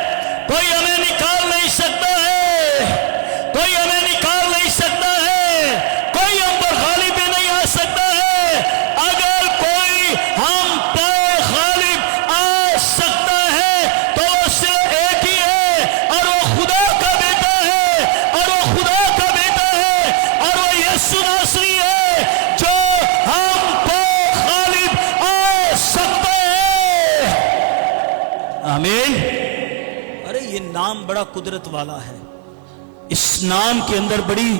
کوئی ہمیں نکال نہیں سکتا ہے، کوئی ہمیں نکال نہیں سکتا ہے، کوئی ہم پر غالب نہیں آ سکتا ہے۔ اگر کوئی ہم پر غالب آ سکتا ہے تو وہ صرف ایک ہی ہے، اور وہ خدا کا بیٹا ہے، اور وہ خدا کا بیٹا ہے، اور وہ یسوع ناصری ہے جو ہم پر غالب آ سکتا ہے۔ آمین۔ ارے یہ نام بڑا قدرت والا ہے، اس نام کے اندر بڑی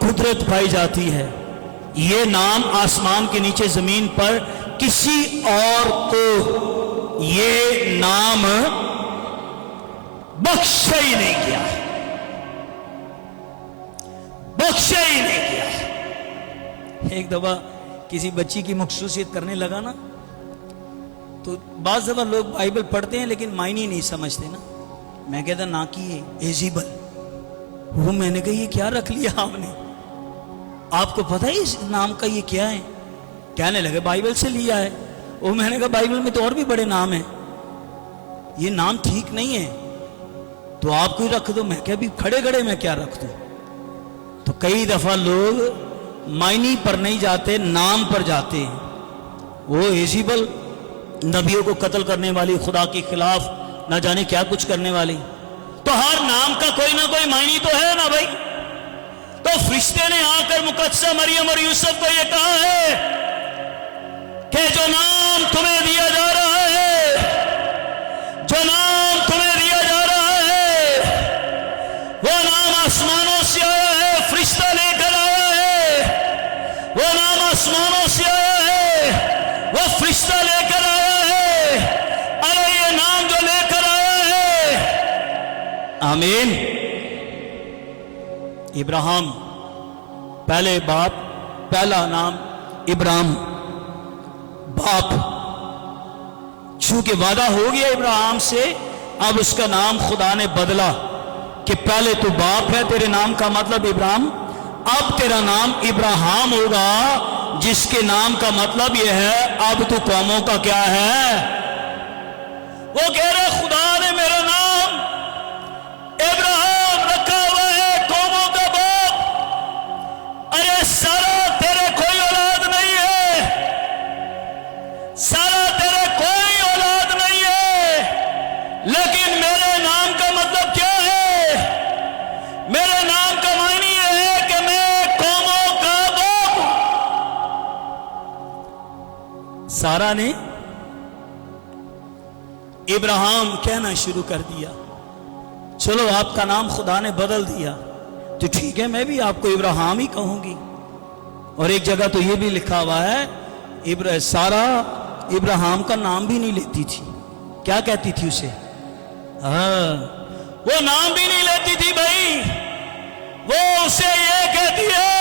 قدرت پائی جاتی ہے۔ یہ نام آسمان کے نیچے زمین پر کسی اور کو یہ نام بخشا ہی نہیں گیا، बख्शे ही नहीं किया। एक दफा किसी बच्ची की मखसूसियत करने लगा ना, तो बाज दफा लोग बाइबल पढ़ते हैं लेकिन मायने नहीं समझते ना। मैं कहता ना कि ये एजिबल, वो मैंने कहा ये क्या रख लिया आपने, आपको पता है इस नाम का ये क्या है? कहने लगे बाइबल से लिया है। वो मैंने कहा बाइबल में तो और भी बड़े नाम हैं, ये नाम ठीक नहीं है, तो आप कोई रख दो। मैं क्या भी खड़े खड़े मैं क्या रख दूं? तो कई दफा लोग मायने पर नहीं जाते, नाम पर जाते हैं। वो एजिबल नबियों को कत्ल करने वाली, खुदा के खिलाफ ना जाने क्या कुछ करने वाली। तो हर नाम का कोई ना कोई मायने तो है ना भाई। तो फरिश्ते ने आकर मुकद्दसा मरियम और यूसुफ को यह कहा है कि जो नाम तुम्हें दिया जा रहा है, जो नाम तुम्हें दिया जा रहा है, वो नाम आसमानों से आया है, फरिश्ता लेकर आया है। वो नाम आसमानों से आया है, वो फरिश्ता लेकर आया है। अरे ये नाम जो लेकर आया है, आमीन। इब्राहिम, पहले बाप, पहला नाम इब्राहिम, बाप। चूंकि वादा हो गया इब्राहिम से, अब उसका नाम खुदा ने बदला कि पहले तो बाप है, तेरे नाम का मतलब इब्राहिम, अब तेरा नाम इब्राहिम होगा, जिसके नाम का मतलब यह है अब तू कौमों का क्या है। वो कह रहे खुदा ने मेरा नाम इब्राहिम रखा हुआ है, कौमों का बाप। अरे सारा तेरे कोई औलाद नहीं है, सारा तेरे कोई औलाद नहीं है, लेकिन मेरे नाम का मतलब क्या है? मेरे नाम का मायने ये है कि मैं कौमों का बाप। सारा ने इब्राहिम कहना शुरू कर दिया। चलो आपका नाम खुदा ने बदल दिया तो ठीक है, मैं भी आपको इब्राहिम ही कहूंगी। और एक जगह तो ये भी लिखा हुआ है सारा इब्राहिम का नाम भी नहीं लेती थी। क्या कहती थी उसे? हाँ, वो नाम भी नहीं लेती थी भाई। वो उसे ये कहती है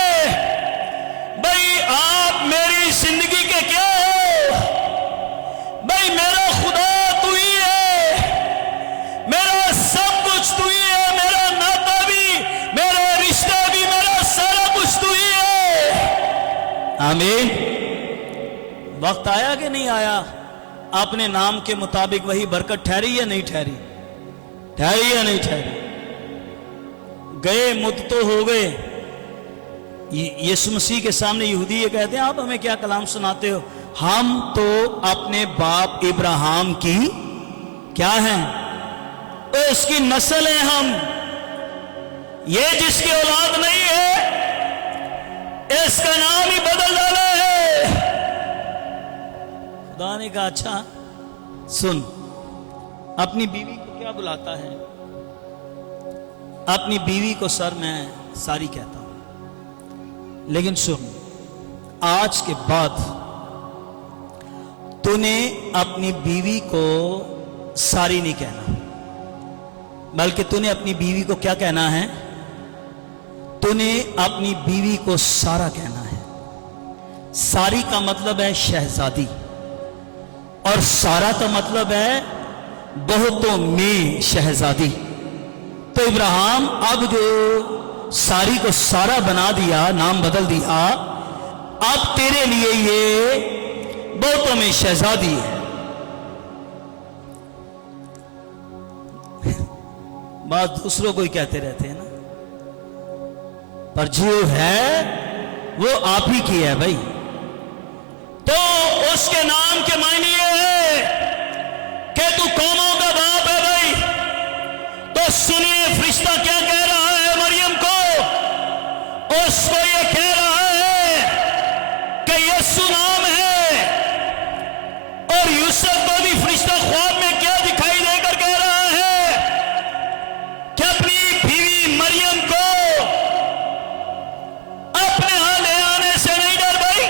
भाई आप मेरी जिंदगी के क्या हो, भाई मेरा खुदा तू ही है, मेरा सब कुछ तू ही है, मेरा नाता भी, मेरा रिश्ता भी, मेरा सारा कुछ तू ही है। आमीन। वक्त आया कि नहीं आया? अपने नाम के मुताबिक वही बरकत ठहरी या नहीं ठहरी? ठहरी या नहीं ठहरी? गए मुद्द तो हो गए। यीशु मसीह के सामने यहूदी ये कहते हैं आप हमें क्या कलाम सुनाते हो? हम तो अपने बाप इब्राहिम की क्या हैं? उसकी नस्ल है हम। ये जिसकी औलाद नहीं है इसका नाम ही बदल डाला है। खुदा ने कहा अच्छा सुन, अपनी बीवी को क्या बुलाता है? अपनी बीवी को सर मैं सारी कहता हूं, लेकिन सुन, आज के बाद तूने अपनी बीवी को सारी नहीं कहना, बल्कि तूने अपनी बीवी को क्या कहना है? तूने अपनी बीवी को सारा कहना है। सारी का मतलब है शहजादी, और सारा का मतलब है बहुतों में शहजादी। तो इब्राहिम अब जो सारी को सारा बना दिया, नाम बदल दिया, अब तेरे लिए ये बहुतों में शहजादी है। बात दूसरों को ही कहते रहते हैं ना, पर जो है वो आप ही की है भाई। तो उसके नाम के मायने ये है कि तू कौमों का बाप है भाई। तो सुनिए फरिश्ता क्या कह रहा है मरियम को। उसको ये कह रहा है कि यीशु नाम है। और यूसुफ को भी फरिश्ता ख्वाब में क्या दिखाई देकर कह रहा है कि अपनी बीवी मरियम को अपने यहां ले आने से नहीं डर भाई।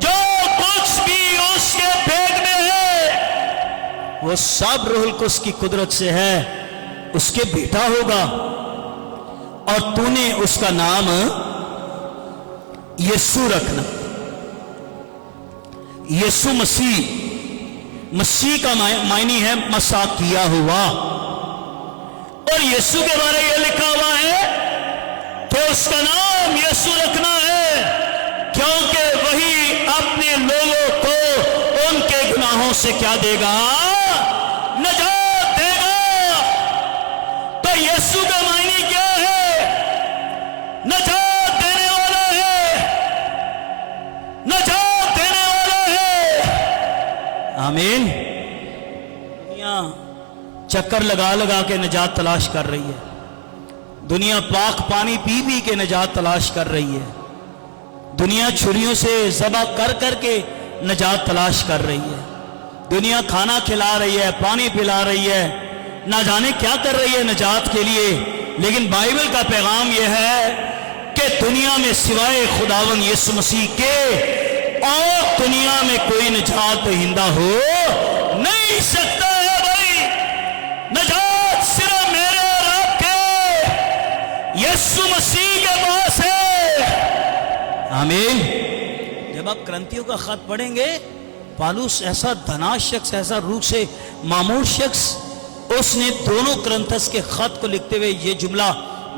जो कुछ भी उसके पेट में है वो सब रूहुल कुद्स की कुदरत से है, उसके बेटा होगा। اور تو نے اس کا نام یسوع رکھنا. یسوع مسیح کا معنی ہے مسا کیا ہوا. اور یسوع کے بارے یہ لکھا ہوا ہے کہ اس کا نام یسوع رکھنا ہے کیونکہ وہی اپنے لوگوں کو ان کے گناہوں سے کیا دے گا؟ نجات دے گا. تو یسوع کا معنی کیا ہے؟ نجات دینے والا ہے، نجات دینے والا ہے. آمین. دنیا چکر لگا لگا کے نجات تلاش کر رہی ہے. دنیا پاک پانی پی پی کے نجات تلاش کر رہی ہے. دنیا چھریوں سے ذبح کر کر کے نجات تلاش کر رہی ہے. دنیا کھانا کھلا رہی ہے، پانی پلا رہی ہے، نہ جانے کیا کر رہی ہے نجات کے لیے. لیکن بائبل کا پیغام یہ ہے کہ دنیا میں سوائے خداوند یسوع مسیح کے اور دنیا میں کوئی نجات دہندہ ہو نہیں سکتا ہے. بھائی نجات صرف میرے اور آپ کے یسوع مسیح کے پاس ہے. آمین. جب آپ کرنتیوں کا خط پڑھیں گے، پالوس ایسا دھنا شخص، ایسا روح سے معمور شخص، اس نے دونوں کرنتس کے خط کو لکھتے ہوئے یہ جملہ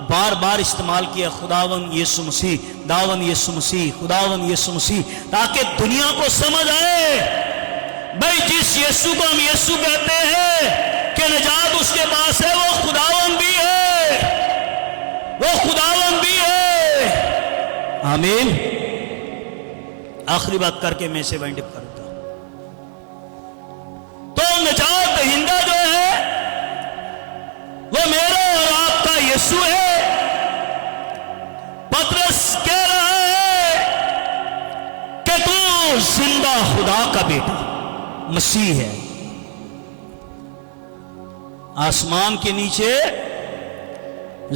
بار بار استعمال کیا، خداوند یسوع مسیح، خداوند یسوع مسیح، خداوند یسوع مسیح، تاکہ دنیا کو سمجھ آئے بھائی جس یسوع کو ہم یسوع کہتے ہیں کہ نجات اس کے پاس ہے، وہ خداوند بھی ہے، وہ خداوند بھی ہے. آمین. آخری بات کر کے میں سے وائنڈ اپ کروں گا. تو نجات دہندہ جو ہے وہ میرا اور آپ کا یسوع ہے. پطرس کہہ رہا ہے کہ تو زندہ خدا کا بیٹا مسیح ہے. آسمان کے نیچے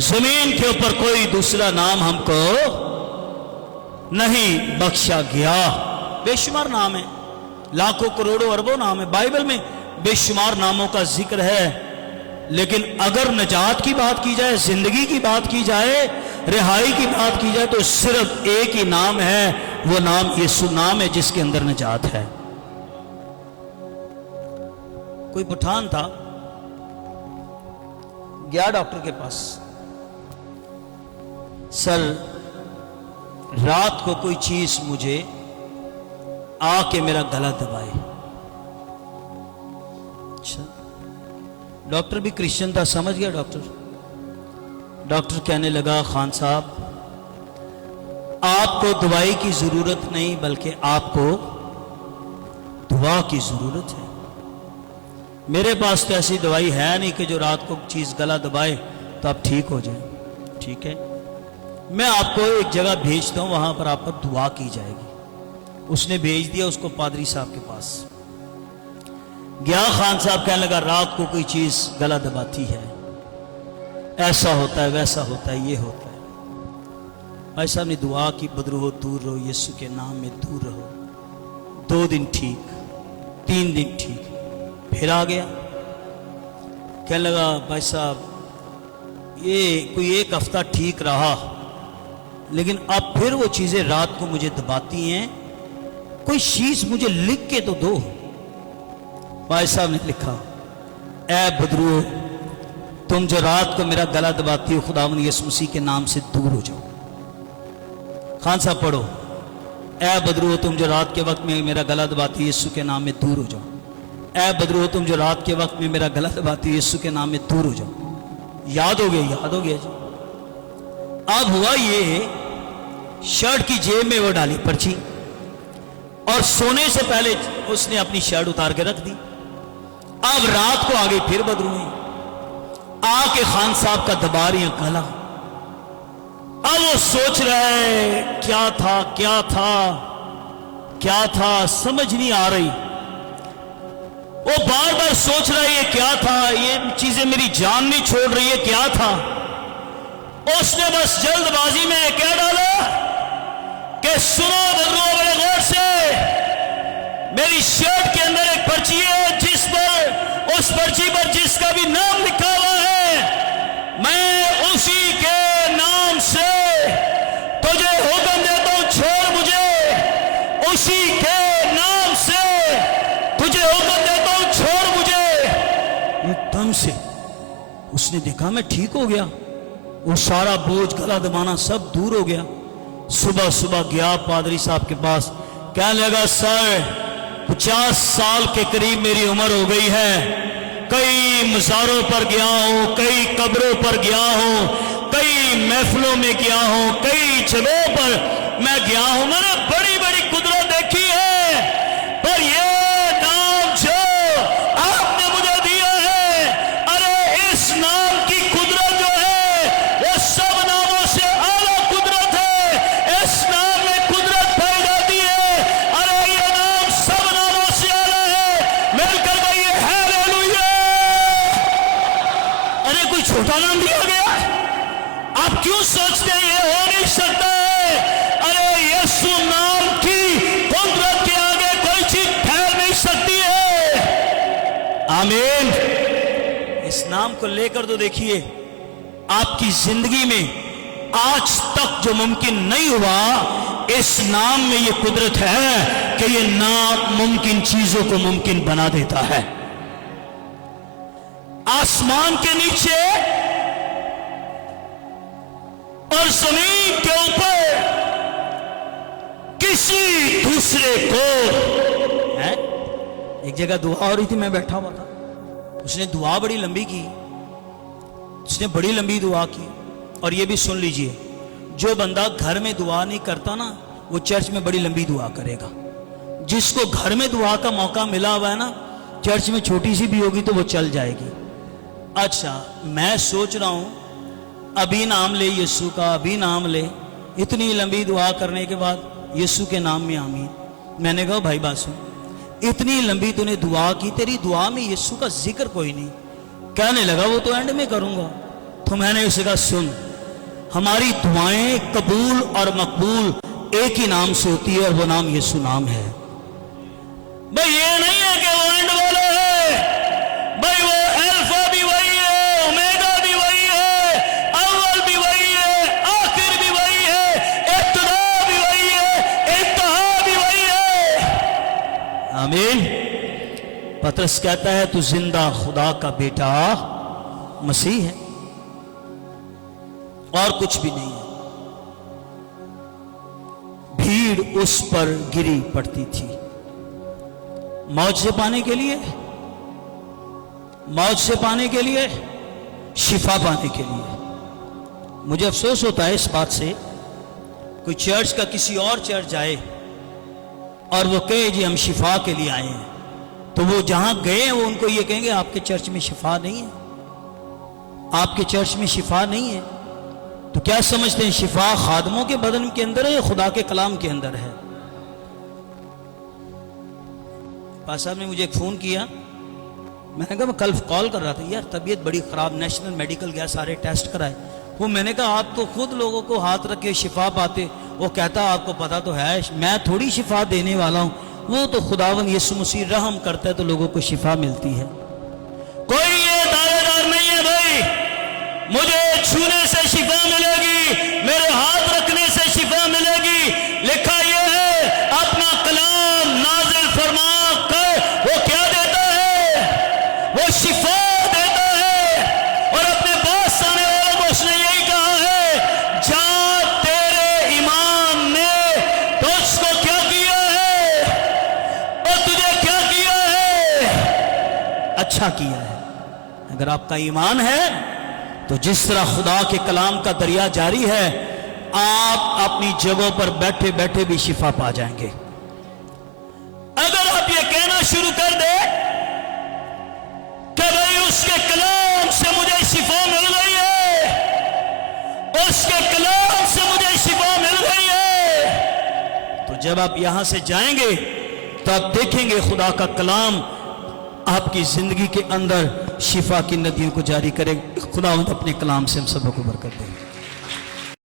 زمین کے اوپر کوئی دوسرا نام ہم کو نہیں بخشا گیا. بے شمار نام ہے، لاکھوں کروڑوں اربوں نام ہے. بائبل میں بے شمار ناموں کا ذکر ہے، لیکن اگر نجات کی بات کی جائے، زندگی کی بات کی جائے، رہائی کی بات کی جائے، تو صرف ایک ہی نام ہے، وہ نام یسوع نام ہے جس کے اندر نجات ہے. کوئی پٹھان تھا، گیا ڈاکٹر کے پاس. سر رات کو کوئی چیز مجھے آ کے میرا گلا دبائے. اچھا، ڈاکٹر بھی کرسچن تھا، سمجھ گیا ڈاکٹر کہنے لگا، خان صاحب آپ کو دوائی کی ضرورت نہیں بلکہ آپ کو دعا کی ضرورت ہے. میرے پاس تو ایسی دوائی ہے نہیں کہ جو رات کو چیز گلا دبائے تو آپ ٹھیک ہو جائیں. ٹھیک ہے، میں آپ کو ایک جگہ بھیجتا ہوں، وہاں پر آپ پر دعا کی جائے گی. اس نے بھیج دیا اس کو پادری صاحب کے پاس. گیا، خان صاحب کہنے لگا رات کو کوئی چیز گلا دباتی ہے، ایسا ہوتا ہے، ویسا ہوتا ہے، یہ ہوتا ہے. بھائی صاحب نے دعا کی، بدرو دور رہو، یسوع کے نام میں دور رہو. 2 دن ٹھیک، 3 دن ٹھیک، پھر آ گیا. کہنے لگا بھائی صاحب یہ کوئی 1 ہفتہ ٹھیک رہا، لیکن اب پھر وہ چیزیں رات کو مجھے دباتی ہیں، کوئی چیز مجھے لکھ کے تو دو. بھائی صاحب نے لکھا، اے بدرو تم جو رات کو میرا گلا دباتی ہو، خداوند یسوع مسیح کے نام سے دور ہو جاؤ. خان صاحب پڑھو، اے بدرو تم جو رات کے وقت میں میرا گلا دباتی ہو، یسوع کے نام میں دور ہو جاؤ. اے بدرو تم جو رات کے وقت میں میرا گلا دباتی ہو، یسوع کے نام میں دور ہو جاؤ. یاد ہو گیا جی. اب ہوا یہ، شرٹ کی جیب میں وہ ڈالی پرچی، اور سونے سے پہلے اس نے اپنی شرٹ اتار کے رکھ دی. اب رات کو آگے پھر بدرو ہوئی، آ کے خان صاحب کا دبا رہی ہیں گلا. اب وہ سوچ رہے کیا تھا سمجھ نہیں آ رہی. وہ بار بار سوچ رہا ہے یہ کیا تھا، یہ چیزیں میری جان نہیں چھوڑ رہی ہے، کیا تھا. اس نے بس جلد بازی میں کہہ ڈالا کہ سنو بدرو بڑے غور سے، میری شرٹ کے اندر ایک پرچی ہے جس پر، اس پرچی پر جس کا بھی نام لکھا ہوا ہے، میں اسی کے نام उसी के नाम से तुझे हुक्म देता हूं, छोड़ मुझे। एकदम से उसने देखा मैं ठीक हो गया, वो सारा बोझ गला दबाना सब दूर हो गया। सुबह सुबह गया पादरी साहब के पास, कहने लगा सर 50 साल के करीब मेरी उम्र हो गई है, कई मज़ारों पर गया हूं, कई कब्रों पर गया हूं, कई महफिलों में गया हूं, कई जगहों पर मैं गया हूं, मैंने बड़ी बड़ी कुदरत देखी है, पर ये नाम जो आपने मुझे दिया है, अरे इस नाम की कुदरत जो है वो सब नामों से आला कुदरत है। इस नाम में कुदरत पाई जाती है, अरे ये नाम सब नामों से आला है। मिलकर भाई हालेलुया। अरे कोई छोटा नाम दिया गया? आप क्यों सोचते हैं ये हो नहीं सकता है? अरे यीशु नाम की कुदरत के आगे कोई चीज ठहर नहीं सकती है। आमीन। इस नाम को लेकर तो देखिए आपकी जिंदगी में आज तक जो मुमकिन नहीं हुआ, इस नाम में ये कुदरत है कि ये नाम मुमकिन चीजों को मुमकिन बना देता है। आसमान के नीचे और जमीन के ऊपर किसी दूसरे को है? एक जगह दुआ हो रही थी, मैं बैठा हुआ था, उसने दुआ बड़ी लंबी की, उसने बड़ी लंबी दुआ की। और ये भी सुन लीजिए, जो बंदा घर में दुआ नहीं करता ना, वो चर्च में बड़ी लंबी दुआ करेगा। जिसको घर में दुआ का मौका मिला हुआ है ना, चर्च में छोटी सी भी होगी तो वो चल जाएगी। अच्छा, मैं सोच रहा हूं अभी नाम ले यीशु का, अभी नाम ले, इतनी लंबी दुआ करने के बाद यीशु के नाम में आमीन। मैंने कहा भाई बात सुन, इतनी लंबी तूने दुआ की, तेरी दुआ में यीशु का जिक्र कोई नहीं। कहने लगा वो तो एंड में करूंगा। तो मैंने उसे कहा सुन, हमारी दुआएं कबूल और मकबूल एक ही नाम से होती है, और वो नाम यीशु नाम है। भाई ये नहीं है कि वो एंड वाला है, भाई वो अल्फा भी वही है, ओमेगा भी वही है, अव्वल भी वही है, आखिर भी वही है, इब्तिदा भी वही है, इंतहा भी वही है। आमीन। पतरस कहता है तू जिंदा खुदा का बेटा मसीह है, और कुछ भी नहीं है। भीड़ उस पर गिरी पड़ती थी, मौत से पाने के लिए, मौत से पाने के लिए, शिफा पाने के लिए। मुझे अफसोस होता है इस बात से, कोई चर्च का किसी और चर्च जाए और वो कहे जी हम शिफा के लिए आए हैं, तो वो जहां गए वो उनको ये कहेंगे आपके चर्च में शिफा नहीं है, आपके चर्च में शिफा नहीं है। तो क्या समझते हैं शिफा खादमों के बदन के अंदर है या खुदा के कलाम के अंदर है? पास साहब ने मुझे एक फोन किया, मैंने कहा मैं कल कॉल कर रहा था, यार तबीयत बड़ी खराब, नेशनल मेडिकल गया, सारे टेस्ट कराए। वो मैंने कहा आप तो खुद लोगों को हाथ रख के शिफा पाते। वो कहता आपको पता तो है मैं थोड़ी शिफा देने वाला हूं, वो तो खुदावन यीशु मसीह रहम करता है तो लोगों को शिफा मिलती है। कोई ये दावेदार नहीं है भाई मुझे छूने से शिफा मिलेगी, मेरे हाथ रखने से शिफा मिलेगी। लिखा ये है अपना कलाम नाजिल फरमा कर वो क्या देता है, वो शिफा देता है। और अपने पास आने वालों को उसने यही कहा है जा तेरे ईमान ने तो उसको क्या किया है और तुझे क्या किया है, अच्छा किया है। अगर आपका ईमान है तो जिस तरह खुदा के कलाम का दरिया जारी है, आप अपनी जगहों पर बैठे बैठे भी शिफा पा जाएंगे। अगर आप ये कहना शुरू कर दे कि भाई उसके कलाम से मुझे शिफा मिल गई है, उसके कलाम से मुझे शिफा मिल गई है, तो जब आप यहां से जाएंगे तो आप देखेंगे खुदा का कलाम आपकी जिंदगी के अंदर शिफा की नदियों को जारी करे। खुदावंद अपने कलाम से हम सबको बरकत दे।